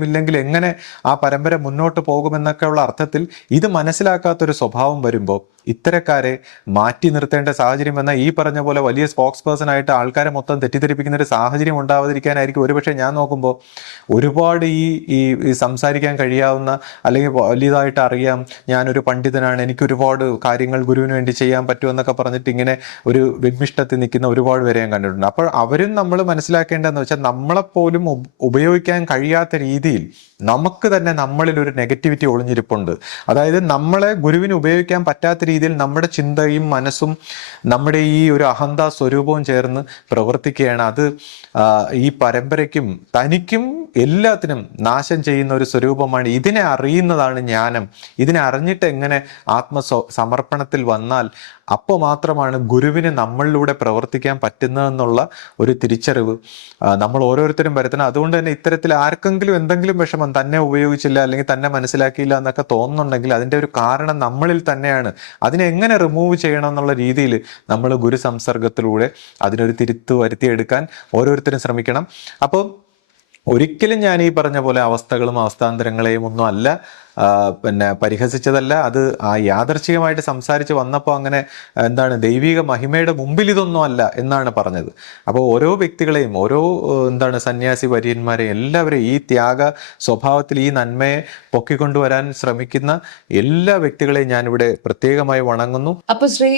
സ്വാതന്ത്ര്യമില്ലെങ്കിൽ എങ്ങനെ ആ പരമ്പര മുന്നോട്ട് പോകുമെന്നൊക്കെയുള്ള അർത്ഥത്തിൽ ഇത് മനസ്സിലാക്കാത്തൊരു സ്വഭാവം വരുമ്പോൾ ഇത്തരക്കാരെ മാറ്റി നിർത്തേണ്ട സാഹചര്യം എന്ന ഈ പറഞ്ഞ പോലെ വലിയ സ്പോക്സ് പേഴ്സൺ ആയിട്ട് ആൾക്കാരെ മൊത്തം തെറ്റിദ്ധരിപ്പിക്കുന്ന ഒരു സാഹചര്യം ഉണ്ടാവാതിരിക്കാനായിരിക്കും. ഒരുപക്ഷെ ഞാൻ നോക്കുമ്പോൾ ഒരുപാട് ഈ ഈ സംസാരിക്കാൻ കഴിയാവുന്ന അല്ലെങ്കിൽ വലിയതായിട്ട് അറിയാം ഞാനൊരു പണ്ഡിതനാണ് എനിക്ക് ഒരുപാട് കാര്യങ്ങൾ ഗുരുവിന് വേണ്ടി ചെയ്യാൻ പറ്റുമെന്നൊക്കെ പറഞ്ഞിട്ട് ഇങ്ങനെ ഒരു വിമിഷ്ടത്തിൽ നിൽക്കുന്ന ഒരുപാട് പേരെ ഞാൻ കണ്ടിട്ടുണ്ട്. അപ്പോൾ അവരും നമ്മൾ മനസ്സിലാക്കേണ്ടതെന്ന് വെച്ചാൽ നമ്മളെപ്പോലും ഉപ- ഉപയോഗിക്കാൻ കഴിയാത്ത രീതിയിൽ നമുക്ക് തന്നെ നമ്മളിൽ ഒരു നെഗറ്റിവിറ്റി ഒളിഞ്ഞിരിപ്പുണ്ട്. അതായത് നമ്മളെ ഗുരുവിന് ഉപയോഗിക്കാൻ പറ്റാത്ത രീതിയിൽ നമ്മുടെ ചിന്തയും മനസ്സും നമ്മുടെ ഈ ഒരു അഹന്ത സ്വരൂപവും ചേർന്ന് പ്രവർത്തിക്കുകയാണ്. അത് ഈ പരമ്പരയ്ക്കും തനിക്കും എല്ലാത്തിനും നാശം ചെയ്യുന്ന ഒരു സ്വരൂപമാണ്. ഇതിനെ അറിയുന്നതാണ് ജ്ഞാനം. ഇതിനെ അറിഞ്ഞിട്ട് എങ്ങനെ ആത്മ സമർപ്പണത്തിൽ വന്നാൽ അപ്പോൾ മാത്രമാണ് ഗുരുവിന് നമ്മളിലൂടെ പ്രവർത്തിക്കാൻ പറ്റുന്നതെന്നുള്ള ഒരു തിരിച്ചറിവ് നമ്മൾ ഓരോരുത്തരും വരുത്തണം. അതുകൊണ്ട് തന്നെ ഇത്തരത്തിൽ ആർക്കെങ്കിലും എന്തെങ്കിലും വിഷമം തന്നെ ഉപയോഗിച്ചില്ല അല്ലെങ്കിൽ തന്നെ മനസ്സിലാക്കിയില്ല എന്നൊക്കെ തോന്നുന്നുണ്ടെങ്കിൽ അതിന്റെ ഒരു കാരണം നമ്മളിൽ തന്നെയാണ്. അതിനെ എങ്ങനെ റിമൂവ് ചെയ്യണം എന്നുള്ള രീതിയിൽ നമ്മൾ ഗുരു സംസർഗത്തിലൂടെ അതിനൊരു തിരുത്തു വരുത്തിയെടുക്കാൻ ഓരോരുത്തരും ശ്രമിക്കണം. അപ്പോൾ ഒരിക്കലും ഞാൻ ഈ പറഞ്ഞ പോലെ അവസ്ഥകളും അവസ്ഥാന്തരങ്ങളെയും ഒന്നും അല്ല. പിന്നെ പരിഹസിച്ചതല്ല അത് ആ യാദർച്ഛികമായിട്ട് സംസാരിച്ച് വന്നപ്പോൾ അങ്ങനെ എന്താണ് ദൈവിക മഹിമയുടെ മുമ്പിൽ ഇതൊന്നും അല്ല എന്നാണ് പറഞ്ഞത്. അപ്പോൾ ഓരോ വ്യക്തികളെയും ഓരോ എന്താണ് സന്യാസി വര്യന്മാരെയും എല്ലാവരെയും ഈ ത്യാഗ സ്വഭാവത്തിൽ ഈ നന്മയെ പൊക്കിക്കൊണ്ടുവരാൻ ശ്രമിക്കുന്ന എല്ലാ വ്യക്തികളെയും ഞാനിവിടെ പ്രത്യേകമായി വണങ്ങുന്നു. അപ്പൊ ശ്രീ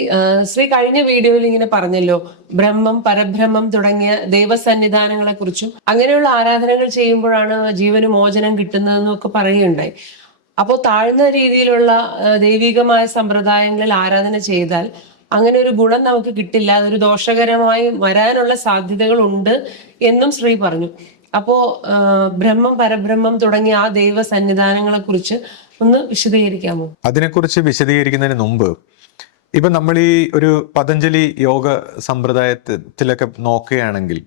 ശ്രീ കഴിഞ്ഞ വീഡിയോയിൽ ഇങ്ങനെ പറഞ്ഞല്ലോ ബ്രഹ്മം പരബ്രഹ്മം തുടങ്ങിയ ദൈവസന്നിധാനങ്ങളെ കുറിച്ചും അങ്ങനെയുള്ള ആരാധനകൾ ചെയ്യുമ്പോഴാണ് ജീവന് മോചനം കിട്ടുന്നതെന്നൊക്കെ പറയുകയുണ്ടായി. അപ്പോൾ താഴ്ന്ന രീതിയിലുള്ള ദൈവികമായ സമ്പ്രദായങ്ങളിൽ ആരാധന ചെയ്താൽ അങ്ങനെ ഒരു ഗുണം നമുക്ക് കിട്ടില്ല അതൊരു ദോഷകരമായി വരാനുള്ള സാധ്യതകൾ ഉണ്ട് എന്നും ശ്രീ പറഞ്ഞു. അപ്പോ ബ്രഹ്മം പരബ്രഹ്മം തുടങ്ങിയ ആ ദൈവ സന്നിധാനങ്ങളെ കുറിച്ച് ഒന്ന് വിശദീകരിക്കാമോ? അതിനെക്കുറിച്ച് വിശദീകരിക്കുന്നതിന് മുമ്പ് ഇപ്പൊ നമ്മൾ ഈ ഒരു പതഞ്ജലി യോഗ സമ്പ്രദായത്തിലൊക്കെ നോക്കുകയാണെങ്കിൽ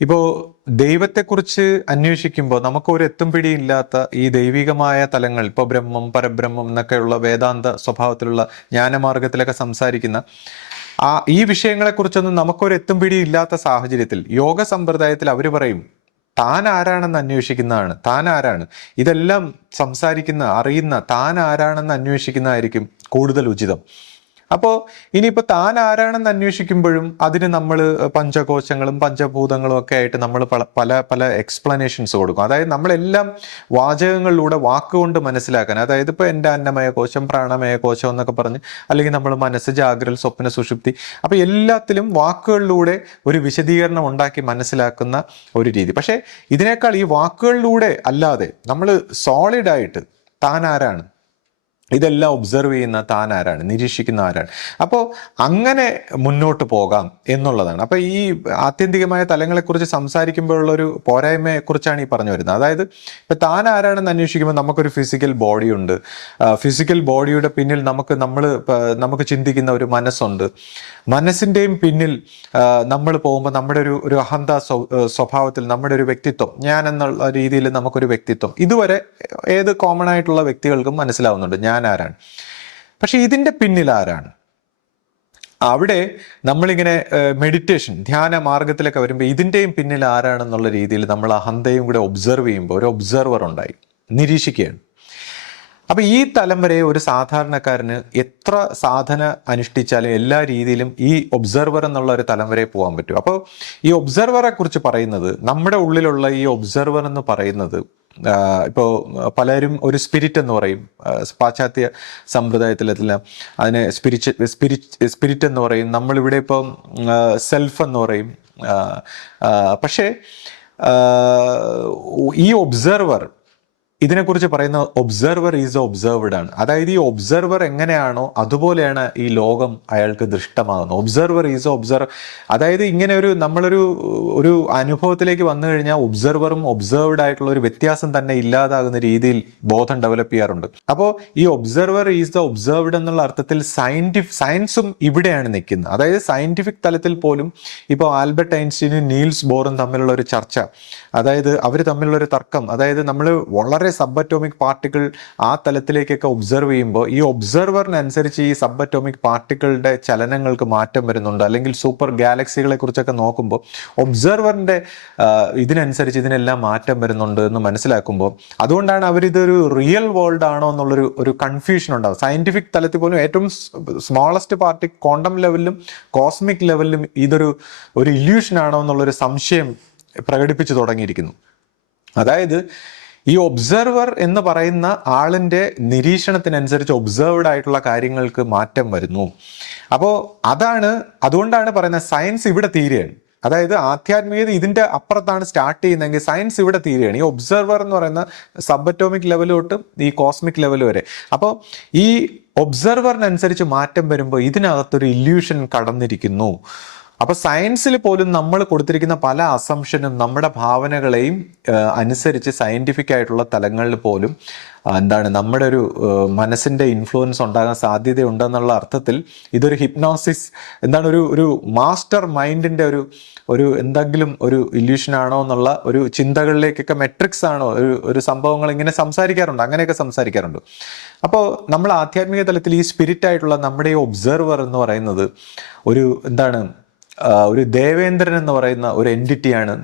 ഇപ്പോൾ ദൈവത്തെക്കുറിച്ച് അന്വേഷിക്കുമ്പോൾ നമുക്ക് ഒരു എത്തും പിടിയില്ലാത്ത ഈ ദൈവികമായ തലങ്ങൾ ഇപ്പോൾ ബ്രഹ്മം പരബ്രഹ്മം എന്നൊക്കെയുള്ള വേദാന്ത സ്വഭാവത്തിലുള്ള ജ്ഞാനമാർഗത്തിലൊക്കെ സംസാരിക്കുന്ന ആ ഈ വിഷയങ്ങളെക്കുറിച്ചൊന്നും നമുക്കൊരു എത്തും പിടിയില്ലാത്ത സാഹചര്യത്തിൽ യോഗ സമ്പ്രദായത്തിൽ അവർ പറയും താൻ ആരാണെന്ന് അന്വേഷിക്കുന്നതാണ് താൻ ആരാണ്? ഇതെല്ലാം സംസാരിക്കുന്ന അറിയുന്ന താൻ ആരാണെന്ന് അന്വേഷിക്കുന്നതായിരിക്കും കൂടുതൽ ഉചിതം. അപ്പോൾ ഇനിയിപ്പോൾ താൻ ആരാണെന്ന് അന്വേഷിക്കുമ്പോഴും അതിന് നമ്മൾ പഞ്ചകോശങ്ങളും പഞ്ചഭൂതങ്ങളും ഒക്കെ ആയിട്ട് നമ്മൾ പല പല പല എക്സ്പ്ലനേഷൻസ് കൊടുക്കും. അതായത് നമ്മളെല്ലാം വാചകങ്ങളിലൂടെ വാക്കുകൊണ്ട് മനസ്സിലാക്കാൻ. അതായത് ഇപ്പോൾ എന്റെ അന്നമയ കോശം പ്രാണമയ കോശം എന്നൊക്കെ പറഞ്ഞ് അല്ലെങ്കിൽ നമ്മൾ മനസ്സ് ജാഗ്രത സ്വപ്ന സുഷുപ്തി അപ്പോൾ എല്ലാത്തിലും വാക്കുകളിലൂടെ ഒരു വിശദീകരണം ഉണ്ടാക്കി മനസ്സിലാക്കുന്ന ഒരു രീതി. പക്ഷേ ഇതിനേക്കാൾ ഈ വാക്കുകളിലൂടെ അല്ലാതെ നമ്മൾ സോളിഡായിട്ട് താൻ ആരാണ്? ഇതെല്ലാം ഒബ്സർവ് ചെയ്യുന്ന താൻ ആരാണ് നിരീക്ഷിക്കുന്ന ആരാണ്. അപ്പോൾ അങ്ങനെ മുന്നോട്ട് പോകാം എന്നുള്ളതാണ്. അപ്പോൾ ഈ ആത്യന്തികമായ തലങ്ങളെക്കുറിച്ച് സംസാരിക്കുമ്പോഴുള്ള ഒരു പോരായ്മയെക്കുറിച്ചാണ് ഈ പറഞ്ഞു വരുന്നത്. അതായത് ഇപ്പം താൻ ആരാണെന്ന് അന്വേഷിക്കുമ്പോൾ നമുക്കൊരു ഫിസിക്കൽ ബോഡി ഉണ്ട്. ഫിസിക്കൽ ബോഡിയുടെ പിന്നിൽ നമുക്ക് നമ്മൾ നമുക്ക് ചിന്തിക്കുന്ന ഒരു മനസ്സുണ്ട്. മനസ്സിന്റെയും പിന്നിൽ നമ്മൾ പോകുമ്പോൾ നമ്മുടെ ഒരു ഒരു അഹന്ത സ്വഭാവത്തിൽ നമ്മുടെ ഒരു വ്യക്തിത്വം ഞാൻ എന്നുള്ള രീതിയിൽ നമുക്കൊരു വ്യക്തിത്വം. ഇതുവരെ ഏത് കോമൺ ആയിട്ടുള്ള വ്യക്തികൾക്കും മനസ്സിലാവുന്നുണ്ട്. ഞാൻ ആരാണ് പക്ഷെ ഇതിന്റെ പിന്നിൽ ആരാണ്? അവിടെ നമ്മളിങ്ങനെ മെഡിറ്റേഷൻ ധ്യാന മാർഗത്തിലൊക്കെ വരുമ്പോൾ ഇതിന്റെയും പിന്നിൽ ആരാണെന്നുള്ള രീതിയിൽ നമ്മൾ അഹന്തയും കൂടെ ഒബ്സർവ് ചെയ്യുമ്പോൾ ഒരു ഒബ്സർവർ ഉണ്ടായി. നിരീക്ഷിക്കുകയാണ്. അപ്പം ഈ തലം വരെ ഒരു സാധാരണക്കാരന് എത്ര സാധന അനുഷ്ഠിച്ചാലും എല്ലാ രീതിയിലും ഈ ഒബ്സർവർ എന്നുള്ള ഒരു തലം വരെ പോകാൻ പറ്റും. അപ്പോൾ ഈ ഒബ്സർവറെ കുറിച്ച് പറയുന്നത് നമ്മുടെ ഉള്ളിലുള്ള ഈ ഒബ്സർവർ എന്ന് പറയുന്നത് ഇപ്പോൾ പലരും ഒരു സ്പിരിറ്റ് എന്ന് പറയും. പാശ്ചാത്യ സമ്പ്രദായത്തിലെല്ലാം അതിനെ സ്പിരിച്ച് സ്പിരിറ്റ് സ്പിരിറ്റ് എന്ന് പറയും. നമ്മളിവിടെ ഇപ്പം സെൽഫ് എന്ന് പറയും. പക്ഷേ ഈ ഒബ്സർവർ ഇതിനെക്കുറിച്ച് പറയുന്ന ഒബ്സർവർ ഈസ് ഒബ്സർവ്ഡ് ആണ്. അതായത് ഈ ഒബ്സർവർ എങ്ങനെയാണോ അതുപോലെയാണ് ഈ ലോകം അയാൾക്ക് ദൃഷ്ടമാകുന്നത്. ഒബ്സർവർ ഈസ് ഒബ്സർവ് അതായത് ഇങ്ങനെ ഒരു നമ്മളൊരു ഒരു അനുഭവത്തിലേക്ക് വന്നു കഴിഞ്ഞാൽ ഒബ്സർവറും ഒബ്സർവ്ഡ് ആയിട്ടുള്ള ഒരു വ്യത്യാസം തന്നെ ഇല്ലാതാകുന്ന രീതിയിൽ ബോധം ഡെവലപ്പ് ചെയ്യാറുണ്ട്. അപ്പോൾ ഈ ഒബ്സർവർ ഈസ് ദ ഒബ്സർവ്ഡ് എന്നുള്ള അർത്ഥത്തിൽ സയന്റിഫിക് സയൻസും ഇവിടെയാണ് നിൽക്കുന്നത്. അതായത് സയന്റിഫിക് തലത്തിൽ പോലും ഇപ്പോൾ ആൽബർട്ട് ഐൻസ്റ്റീനും നീൽസ് ബോറും തമ്മിലുള്ള ഒരു ചർച്ച. അതായത് അവർ തമ്മിലുള്ളൊരു തർക്കം. അതായത് നമ്മൾ വളരെ സബ് അറ്റോമിക് പാർട്ടിക്കിൾ ആ തലത്തിലേക്കൊക്കെ ഒബ്സർവ് ചെയ്യുമ്പോൾ ഈ ഒബ്സർവറിനനുസരിച്ച് ഈ സബ് അറ്റോമിക് പാർട്ടിക്കിളുടെ ചലനങ്ങൾക്ക് മാറ്റം വരുന്നുണ്ട്. അല്ലെങ്കിൽ സൂപ്പർ ഗാലക്സികളെ കുറിച്ചൊക്കെ നോക്കുമ്പോൾ ഒബ്സർവറിന്റെ ഇതിനനുസരിച്ച് ഇതിനെല്ലാം മാറ്റം വരുന്നുണ്ട് എന്ന് മനസ്സിലാക്കുമ്പോൾ അതുകൊണ്ടാണ് അവരിതൊരു റിയൽ വേൾഡ് ആണോ എന്നുള്ളൊരു ഒരു കൺഫ്യൂഷൻ ഉണ്ടാവും സയന്റിഫിക് തലത്തിൽ പോലും ഏറ്റവും സ്മോളസ്റ്റ് പാർട്ടി ക്വാണ്ടം ലെവലിലും കോസ്മിക് ലെവലിലും ഇതൊരു ഒരു ഇല്യൂഷൻ ആണോ എന്നുള്ളൊരു സംശയം പ്രകടിപ്പിച്ചു തുടങ്ങിയിരിക്കുന്നു. അതായത് ഈ ഒബ്സർവർ എന്ന് പറയുന്ന ആളിന്റെ നിരീക്ഷണത്തിനനുസരിച്ച് ഒബ്സർവ്ഡ് ആയിട്ടുള്ള കാര്യങ്ങൾക്ക് മാറ്റം വരുന്നു. അപ്പോൾ അതാണ് അതുകൊണ്ടാണ് പറയുന്നത് സയൻസ് ഇവിടെ തീരുകയാണ്. അതായത് ആധ്യാത്മികത ഇതിന്റെ അപ്പുറത്താണ് സ്റ്റാർട്ട് ചെയ്യുന്നതെങ്കിൽ സയൻസ് ഇവിടെ തീരുകയാണ്. ഈ ഒബ്സർവർ എന്ന് പറയുന്ന സബ് അറ്റോമിക് ലെവൽ തൊട്ട് ഈ കോസ്മിക് ലെവൽ വരെ. അപ്പോൾ ഈ ഒബ്സർവറിനനുസരിച്ച് മാറ്റം വരുമ്പോൾ ഇതിനകത്തൊരു ഇല്യൂഷൻ കടന്നിരിക്കുന്നു. അപ്പൊ സയൻസിൽ പോലും നമ്മൾ കൊടുത്തിരിക്കുന്ന പല അസംഷനും നമ്മുടെ ഭാവനകളെയും അനുസരിച്ച് സയന്റിഫിക് ആയിട്ടുള്ള തലങ്ങളിൽ പോലും എന്താണ് നമ്മുടെ ഒരു മനസ്സിന്റെ ഇൻഫ്ലുവൻസ് ഉണ്ടാകാൻ സാധ്യതയുണ്ടെന്നുള്ള അർത്ഥത്തിൽ ഇതൊരു ഹിപ്നോസിസ് എന്താണ് ഒരു ഒരു മാസ്റ്റർ മൈൻഡിന്റെ ഒരു ഒരു എന്തെങ്കിലും ഒരു ഇല്യൂഷൻ ആണോ എന്നുള്ള ഒരു ചിന്തകളിലേക്കൊക്കെ മെട്രിക്സ് ആണോ ഒരു ഒരു സംഭവങ്ങൾ ഇങ്ങനെ സംസാരിക്കാറുണ്ട് അങ്ങനെയൊക്കെ സംസാരിക്കാറുണ്ട്. അപ്പോൾ നമ്മൾ ആധ്യാത്മിക തലത്തിൽ ഈ സ്പിരിറ്റ് ആയിട്ടുള്ള നമ്മുടെ ഈ ഒബ്സർവർ എന്ന് പറയുന്നത് ഒരു എന്താണ് ഒരു ദേവേന്ദ്രൻ എന്ന് പറയുന്ന ഒരു എന്റിറ്റിയാണ്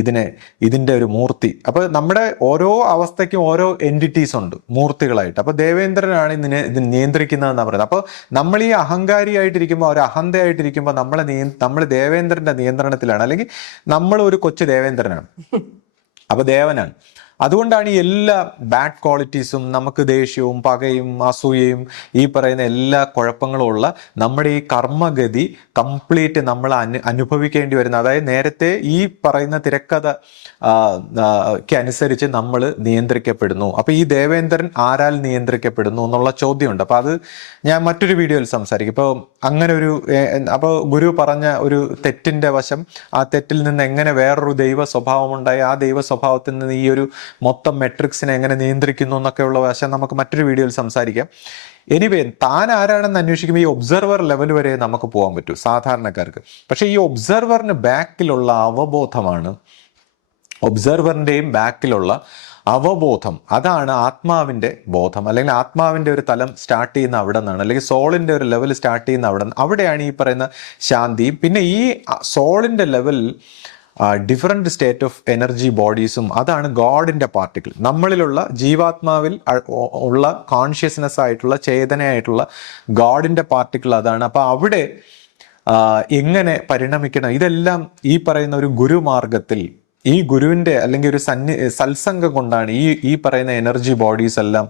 ഇതിനെ ഇതിന്റെ ഒരു മൂർത്തി. അപ്പോൾ നമ്മുടെ ഓരോ അവസ്ഥയ്ക്കും ഓരോ എന്റിറ്റീസ് ഉണ്ട് മൂർത്തികളായിട്ട്. അപ്പോൾ ദേവേന്ദ്രനാണ് ഇതിനെ ഇത് നിയന്ത്രിക്കുന്നതെന്നാണ് പറയുന്നത്. അപ്പോൾ നമ്മൾ ഈ അഹങ്കാരിയായിട്ടിരിക്കുമ്പോൾ ഒരു അഹന്തയായിട്ടിരിക്കുമ്പോൾ നമ്മളെ നിയ നമ്മൾ ദേവേന്ദ്രന്റെ നിയന്ത്രണത്തിലാണ്. അല്ലെങ്കിൽ നമ്മൾ ഒരു കൊച്ചു ദേവേന്ദ്രനാണ്. അപ്പോൾ ദേവനാണ്. അതുകൊണ്ടാണ് ഈ എല്ലാ ബാഡ് ക്വാളിറ്റീസും നമുക്ക് ദേഷ്യവും പകയും അസൂയയും ഈ പറയുന്ന എല്ലാ കുഴപ്പങ്ങളും ഉള്ള നമ്മുടെ ഈ കർമ്മഗതി കംപ്ലീറ്റ് നമ്മൾ അനു അനുഭവിക്കേണ്ടി വരുന്നത് അതായത് നേരത്തെ ഈ പറയുന്ന തിരക്കഥ അനുസരിച്ച് നമ്മൾ നിയന്ത്രിക്കപ്പെടുന്നു. അപ്പോൾ ഈ ദേവേന്ദ്രൻ ആരാൽ നിയന്ത്രിക്കപ്പെടുന്നു എന്നുള്ള ചോദ്യമുണ്ട്. അപ്പോൾ അത് ഞാൻ മറ്റൊരു വീഡിയോയിൽ സംസാരിക്കും. ഇപ്പോൾ അങ്ങനെ ഒരു അപ്പോൾ ഗുരു പറഞ്ഞ ഒരു തെറ്റിന്റെ വശം ആ തെറ്റിൽ നിന്ന് എങ്ങനെ വേറൊരു ദൈവ സ്വഭാവം ഉണ്ടായി ആ ദൈവ സ്വഭാവത്തിൽ നിന്ന് ഈ ഒരു മൊത്തം മെട്രിക്സിനെ എങ്ങനെ നിയന്ത്രിക്കുന്നു എന്നൊക്കെയുള്ള വശം നമുക്ക് മറ്റൊരു വീഡിയോയിൽ സംസാരിക്കാം. എനിവേ താൻ ആരാണെന്ന് അന്വേഷിക്കുമ്പോൾ ഈ ഒബ്സർവർ ലെവൽ വരെ നമുക്ക് പോകാൻ പറ്റൂ സാധാരണക്കാർക്ക്. പക്ഷേ ഈ ഒബ്സർവറിന് ബാക്കിലുള്ള അവബോധമാണ് ഒബ്സർവറിന്റെയും ബാക്കിലുള്ള അവബോധം. അതാണ് ആത്മാവിന്റെ ബോധം. അല്ലെങ്കിൽ ആത്മാവിന്റെ ഒരു തലം സ്റ്റാർട്ട് ചെയ്യുന്ന അവിടെ നിന്നാണ്. അല്ലെങ്കിൽ സോളിന്റെ ഒരു ലെവൽ സ്റ്റാർട്ട് ചെയ്യുന്ന അവിടെ അവിടെയാണ് ഈ പറയുന്ന ശാന്തിയും പിന്നെ ഈ സോളിന്റെ level different state of energy ബോഡീസും അതാണ് ഗോഡിന്റെ പാർട്ടിക്കിൾ നമ്മളിലുള്ള ജീവാത്മാവിൽ ഉള്ള കോൺഷ്യസ്നെസ് ആയിട്ടുള്ള ചേതനയായിട്ടുള്ള ഗോഡിന്റെ പാർട്ടിക്കിൾ അതാണ്. അപ്പോൾ അവിടെ എങ്ങനെ പരിണമിക്കണം? ഇതെല്ലാം ഈ പറയുന്ന ഒരു ഗുരുമാർഗത്തിൽ ഈ ഗുരുവിന്റെ അല്ലെങ്കിൽ ഒരു സന്നി സത്സംഗം കൊണ്ടാണ് ഈ ഈ പറയുന്ന എനർജി ബോഡീസ് എല്ലാം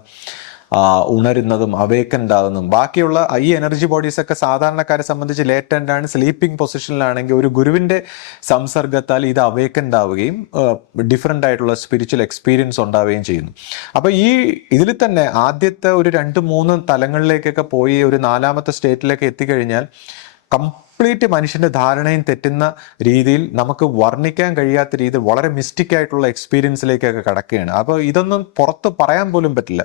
ഉണരുന്നതും അവേക്കൻഡ് ആകുന്നതും ബാക്കിയുള്ള ഈ എനർജി ബോഡീസ് ഒക്കെ സാധാരണക്കാരെ സംബന്ധിച്ച് ലേറ്റന്റ് ആണ് സ്ലീപ്പിംഗ് പൊസിഷനിലാണെങ്കിൽ ഒരു ഗുരുവിന്റെ സംസർഗത്താൽ ഇത് അവേക്കൻഡ് ആവുകയും ഡിഫറെന്റ് ആയിട്ടുള്ള സ്പിരിച്വൽ എക്സ്പീരിയൻസ് ഉണ്ടാവുകയും ചെയ്യുന്നു. അപ്പോൾ ഈ ഇതിൽ തന്നെ ആദ്യത്തെ ഒരു രണ്ട് മൂന്ന് തലങ്ങളിലേക്കൊക്കെ പോയി ഒരു നാലാമത്തെ സ്റ്റേറ്റിലേക്ക് എത്തിക്കഴിഞ്ഞാൽ കംപ്ലീറ്റ് മനുഷ്യന്റെ ധാരണയും തെറ്റുന്ന രീതിയിൽ നമുക്ക് വർണിക്കാൻ കഴിയാത്ത രീതിയിൽ വളരെ മിസ്റ്റിക്കായിട്ടുള്ള എക്സ്പീരിയൻസിലേക്കൊക്കെ കടക്കുകയാണ്. അപ്പോൾ ഇതൊന്നും പുറത്ത് പറയാൻ പോലും പറ്റില്ല.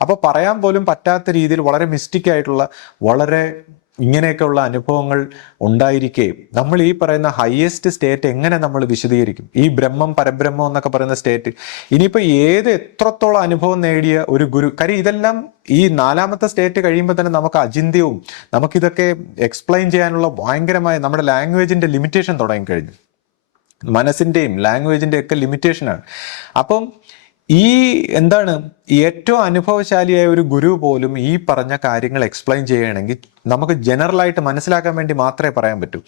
അപ്പോൾ പറയാൻ പോലും പറ്റാത്ത രീതിയിൽ വളരെ മിസ്റ്റിക്കായിട്ടുള്ള വളരെ ഇങ്ങനെയൊക്കെയുള്ള അനുഭവങ്ങൾ ഉണ്ടായിരിക്കെ. നമ്മൾ ഈ പറയുന്ന ഹയസ്റ്റ് സ്റ്റേറ്റ് എങ്ങനെ നമ്മൾ വിശദീകരിക്കും? ഈ ബ്രഹ്മം പരബ്രഹ്മം എന്നൊക്കെ പറയുന്ന സ്റ്റേറ്റ് ഇനിയിപ്പോൾ ഏത് എത്രത്തോളം അനുഭവം നേടിയ ഒരു ഗുരു കാര്യം ഇതെല്ലാം ഈ നാലാമത്തെ സ്റ്റേറ്റ് കഴിയുമ്പോൾ തന്നെ നമുക്ക് അചിന്ത്യവും നമുക്കിതൊക്കെ എക്സ്പ്ലെയിൻ ചെയ്യാനുള്ള ഭയങ്കരമായ നമ്മുടെ ലാംഗ്വേജിന്റെ ലിമിറ്റേഷൻ തുടങ്ങിക്കഴിഞ്ഞു മനസ്സിന്റെയും ലാംഗ്വേജിന്റെയും ഒക്കെ ലിമിറ്റേഷനാണ് അപ്പം ഈ എന്താണ് ഏറ്റവും അനുഭവശാലിയായ ഒരു ഗുരു പോലും ഈ പറഞ്ഞ കാര്യങ്ങൾ എക്സ്പ്ലെയിൻ ചെയ്യണമെങ്കിൽ നമുക്ക് ജനറലായിട്ട് മനസ്സിലാക്കാൻ വേണ്ടി മാത്രമേ പറയാൻ പറ്റൂ.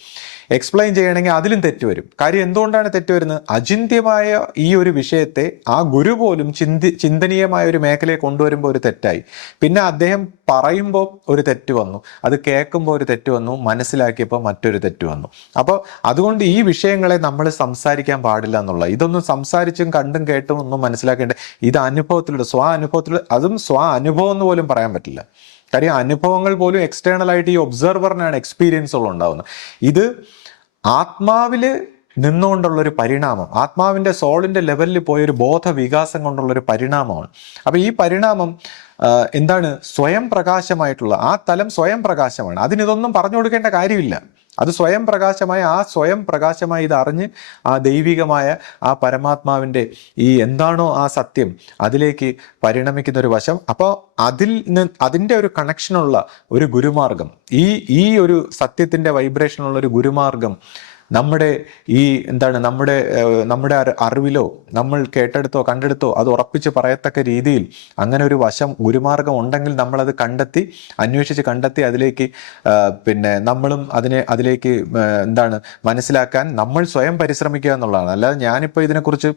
എക്സ്പ്ലെയിൻ ചെയ്യണമെങ്കിൽ അതിലും തെറ്റ് വരും. കാര്യം എന്തുകൊണ്ടാണ് തെറ്റ് വരുന്നത്? അചിന്ത്യമായ ഈ ഒരു വിഷയത്തെ ആ ഗുരു പോലും ചിന്തി ചിന്തനീയമായ ഒരു മേഖലയെ കൊണ്ടുവരുമ്പോൾ ഒരു തെറ്റായി. പിന്നെ അദ്ദേഹം പറയുമ്പോൾ ഒരു തെറ്റ് വന്നു. അത് കേൾക്കുമ്പോൾ ഒരു തെറ്റ് വന്നു. മനസ്സിലാക്കിയപ്പോൾ മറ്റൊരു തെറ്റ് വന്നു. അപ്പോൾ അതുകൊണ്ട് ഈ വിഷയങ്ങളെ നമ്മൾ സംസാരിക്കാൻ പാടില്ല എന്നുള്ള ഇതൊന്നും സംസാരിച്ചും കണ്ടും കേട്ടും ഒന്നും മനസ്സിലാക്കേണ്ട ഇത് അനുഭവത്തിലൂടെ സ്വ അനുഭവത്തിലൂടെ അതും സ്വ അനുഭവം എന്ന് പോലും പറയാൻ പറ്റില്ല. കാര്യം അനുഭവങ്ങൾ പോലും എക്സ്റ്റേണൽ ആയിട്ട് ഈ ഒബ്സർവറിനാണ് എക്സ്പീരിയൻസുകൾ ഉണ്ടാവുന്നത്. ഇത് ആത്മാവിൽ നിന്നുകൊണ്ടുള്ള ഒരു പരിണാമം ആത്മാവിന്റെ സോളിന്റെ ലെവലിൽ പോയ ഒരു ബോധവികാസം കൊണ്ടുള്ള ഒരു പരിണാമമാണ്. അപ്പോൾ ഈ പരിണാമം എന്താണ്? സ്വയം പ്രകാശമായിട്ടുള്ള ആ തലം സ്വയം പ്രകാശമാണ്. അതിനിതൊന്നും പറഞ്ഞു കൊടുക്കേണ്ട കാര്യമില്ല. അത് സ്വയം പ്രകാശമായ ആ സ്വയം പ്രകാശമായി ഇത് അറിഞ്ഞ് ആ ദൈവികമായ ആ പരമാത്മാവിന്റെ ഈ എന്താണോ ആ സത്യം അതിലേക്ക് പരിണമിക്കുന്ന ഒരു വശം. അപ്പോൾ അതിൽ നിന്ന് അതിന്റെ ഒരു കണക്ഷനുള്ള ഒരു ഗുരുമാർഗം ഈ ഈ ഒരു സത്യത്തിന്റെ വൈബ്രേഷനുള്ള ഒരു ഗുരുമാർഗം നമ്മുടെ ഈ എന്താണ് നമ്മുടെ നമ്മുടെ അറിവിലോ നമ്മൾ കേട്ടെടുത്തോ കണ്ടെടുത്തോ അത് ഉറപ്പിച്ച് പറയത്തക്ക രീതിയിൽ അങ്ങനെ ഒരു വശം ഗുരുമാർഗം ഉണ്ടെങ്കിൽ നമ്മളത് കണ്ടെത്തി അന്വേഷിച്ച് കണ്ടെത്തി അതിലേക്ക് പിന്നെ നമ്മളും അതിനെ അതിലേക്ക് എന്താണ് മനസ്സിലാക്കാൻ നമ്മൾ സ്വയം പരിശ്രമിക്കുക എന്നുള്ളതാണ്. അല്ലാതെ ഞാനിപ്പോൾ ഇതിനെക്കുറിച്ച്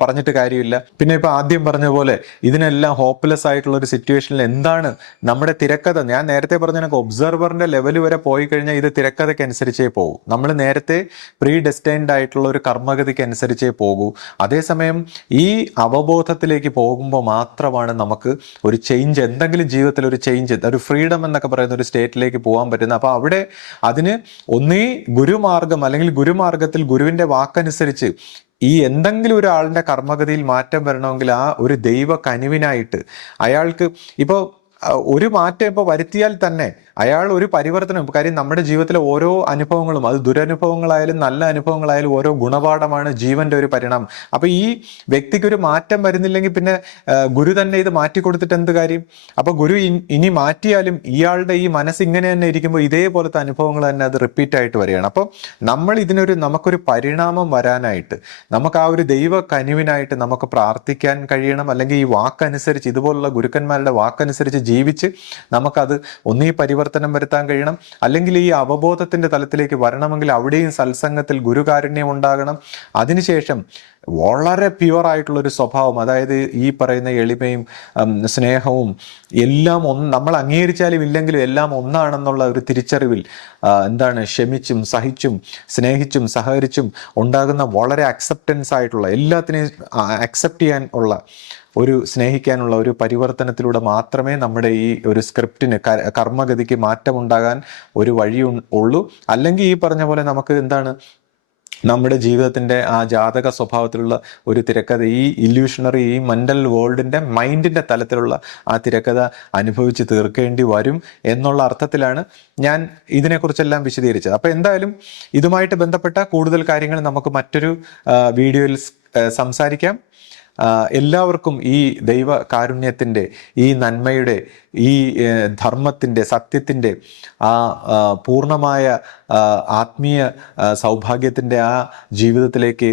പറഞ്ഞിട്ട് കാര്യമില്ല. പിന്നെ ഇപ്പൊ ആദ്യം പറഞ്ഞ പോലെ ഇതിനെല്ലാം ഹോപ്പ്ലെസ് ആയിട്ടുള്ള ഒരു സിറ്റുവേഷനിൽ എന്താണ് നമ്മുടെ തിരക്കഥ? ഞാൻ നേരത്തെ പറഞ്ഞ കണക്ക് ഒബ്സർവറിന്റെ ലെവൽ വരെ പോയി കഴിഞ്ഞാൽ ഇത് തിരക്കഥയ്ക്ക് അനുസരിച്ചേ പോകും. നമ്മൾ നേരത്തെ പ്രീ ഡെസ്റ്റൈൻഡ് ആയിട്ടുള്ള ഒരു കർമ്മഗതിക്ക് അനുസരിച്ചേ പോകൂ. അതേസമയം ഈ അവബോധത്തിലേക്ക് പോകുമ്പോൾ മാത്രമാണ് നമുക്ക് ഒരു ചേഞ്ച് എന്തെങ്കിലും ജീവിതത്തിൽ ഒരു ചേഞ്ച് ഒരു ഫ്രീഡം എന്നൊക്കെ പറയുന്ന ഒരു സ്റ്റേറ്റിലേക്ക് പോകാൻ പറ്റുന്നത്. അപ്പോൾ അവിടെ അതിന് ഒന്നീ ഗുരുമാർഗം അല്ലെങ്കിൽ ഗുരുമാർഗത്തിൽ ഗുരുവിന്റെ വാക്കനുസരിച്ച് ഈ എന്തെങ്കിലും ഒരാളുടെ കർമ്മഗതിയിൽ മാറ്റം വരണമെങ്കിൽ ആ ഒരു ദൈവ കനിവിനായിട്ട് അയാൾക്ക് ഇപ്പോൾ ഒരു മാറ്റം ഇപ്പോൾ വരുത്തിയാൽ തന്നെ അയാൾ ഒരു പരിവർത്തനം. കാര്യം നമ്മുടെ ജീവിതത്തിലെ ഓരോ അനുഭവങ്ങളും അത് ദുരനുഭവങ്ങളായാലും നല്ല അനുഭവങ്ങളായാലും ഓരോ ഗുണപാഠമാണ് ജീവന്റെ ഒരു പരിണാമം. അപ്പൊ ഈ വ്യക്തിക്ക് ഒരു മാറ്റം വരുന്നില്ലെങ്കിൽ പിന്നെ ഗുരു തന്നെ ഇത് മാറ്റി കൊടുത്തിട്ട് എന്ത് കാര്യം? അപ്പൊ ഗുരു ഇനി മാറ്റിയാലും ഇയാളുടെ ഈ മനസ്സ് ഇങ്ങനെ തന്നെ ഇരിക്കുമ്പോൾ ഇതേപോലത്തെ അനുഭവങ്ങൾ തന്നെ അത് റിപ്പീറ്റ് ആയിട്ട് വരികയാണ്. അപ്പോൾ നമ്മൾ ഇതിനൊരു നമുക്കൊരു പരിണാമം വരാനായിട്ട് നമുക്ക് ആ ഒരു ദൈവ കനിവിനായിട്ട് നമുക്ക് പ്രാർത്ഥിക്കാൻ കഴിയണം. അല്ലെങ്കിൽ ഈ വാക്കനുസരിച്ച് ഇതുപോലുള്ള ഗുരുക്കന്മാരുടെ വാക്കനുസരിച്ച് ജീവിച്ച് നമുക്കത് ഒന്നീ പരിവർത്തനം വരുത്താൻ കഴിയണം. അല്ലെങ്കിൽ ഈ അവബോധത്തിന്റെ തലത്തിലേക്ക് വരണമെങ്കിൽ അവിടെയും സത്സംഗത്തിൽ ഗുരുകാരുണ്യം ഉണ്ടാകണം. അതിനുശേഷം വളരെ പ്യുവറായിട്ടുള്ളൊരു സ്വഭാവം. അതായത് ഈ പറയുന്ന എളിമയും സ്നേഹവും എല്ലാം ഒന്ന് നമ്മൾ അംഗീകരിച്ചാലും ഇല്ലെങ്കിലും എല്ലാം ഒന്നാണെന്നുള്ള ഒരു തിരിച്ചറിവിൽ എന്താണ് ക്ഷമിച്ചും സഹിച്ചും സ്നേഹിച്ചും സഹകരിച്ചും ഉണ്ടാകുന്ന വളരെ അക്സെപ്റ്റൻസ് ആയിട്ടുള്ള എല്ലാത്തിനെയും അക്സെപ്റ്റ് ചെയ്യാൻ ഉള്ള ഒരു സ്നേഹിക്കാനുള്ള ഒരു പരിവർത്തനത്തിലൂടെ മാത്രമേ നമ്മുടെ ഈ ഒരു സ്ക്രിപ്റ്റിന് കർമ്മഗതിക്ക് മാറ്റമുണ്ടാകാൻ ഒരു വഴി ഉള്ളൂ. അല്ലെങ്കിൽ ഈ പറഞ്ഞ പോലെ നമുക്ക് എന്താണ് നമ്മുടെ ജീവിതത്തിന്റെ ആ ജാതക സ്വഭാവത്തിലുള്ള ഒരു തിരക്കഥ ഈ ഇല്യൂഷണറി ഈ മെന്റൽ വേൾഡിന്റെ മൈൻഡിന്റെ തലത്തിലുള്ള ആ തിരക്കഥ അനുഭവിച്ച് തീർക്കേണ്ടി വരും എന്നുള്ള അർത്ഥത്തിലാണ് ഞാൻ ഇതിനെക്കുറിച്ചെല്ലാം വിശദീകരിച്ചത്. അപ്പോൾ എന്തായാലും ഇതുമായിട്ട് ബന്ധപ്പെട്ട കൂടുതൽ കാര്യങ്ങൾ നമുക്ക് മറ്റൊരു വീഡിയോയിൽ സംസാരിക്കാം. എല്ലാവർക്കും ഈ ദൈവ കാരുണ്യത്തിന്റെ ഈ നന്മയുടെ ഈ ധർമ്മത്തിന്റെ സത്യത്തിന്റെ ആ പൂർണമായ ആത്മീയ സൗഭാഗ്യത്തിന്റെ ആ ജീവിതത്തിലേക്ക്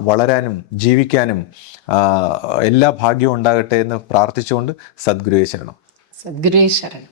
വളരാനും ജീവിക്കാനും എല്ലാ ഭാഗ്യവും ഉണ്ടാകട്ടെ എന്ന് പ്രാർത്ഥിച്ചുകൊണ്ട് സദ്ഗുരുവേ ശരണം.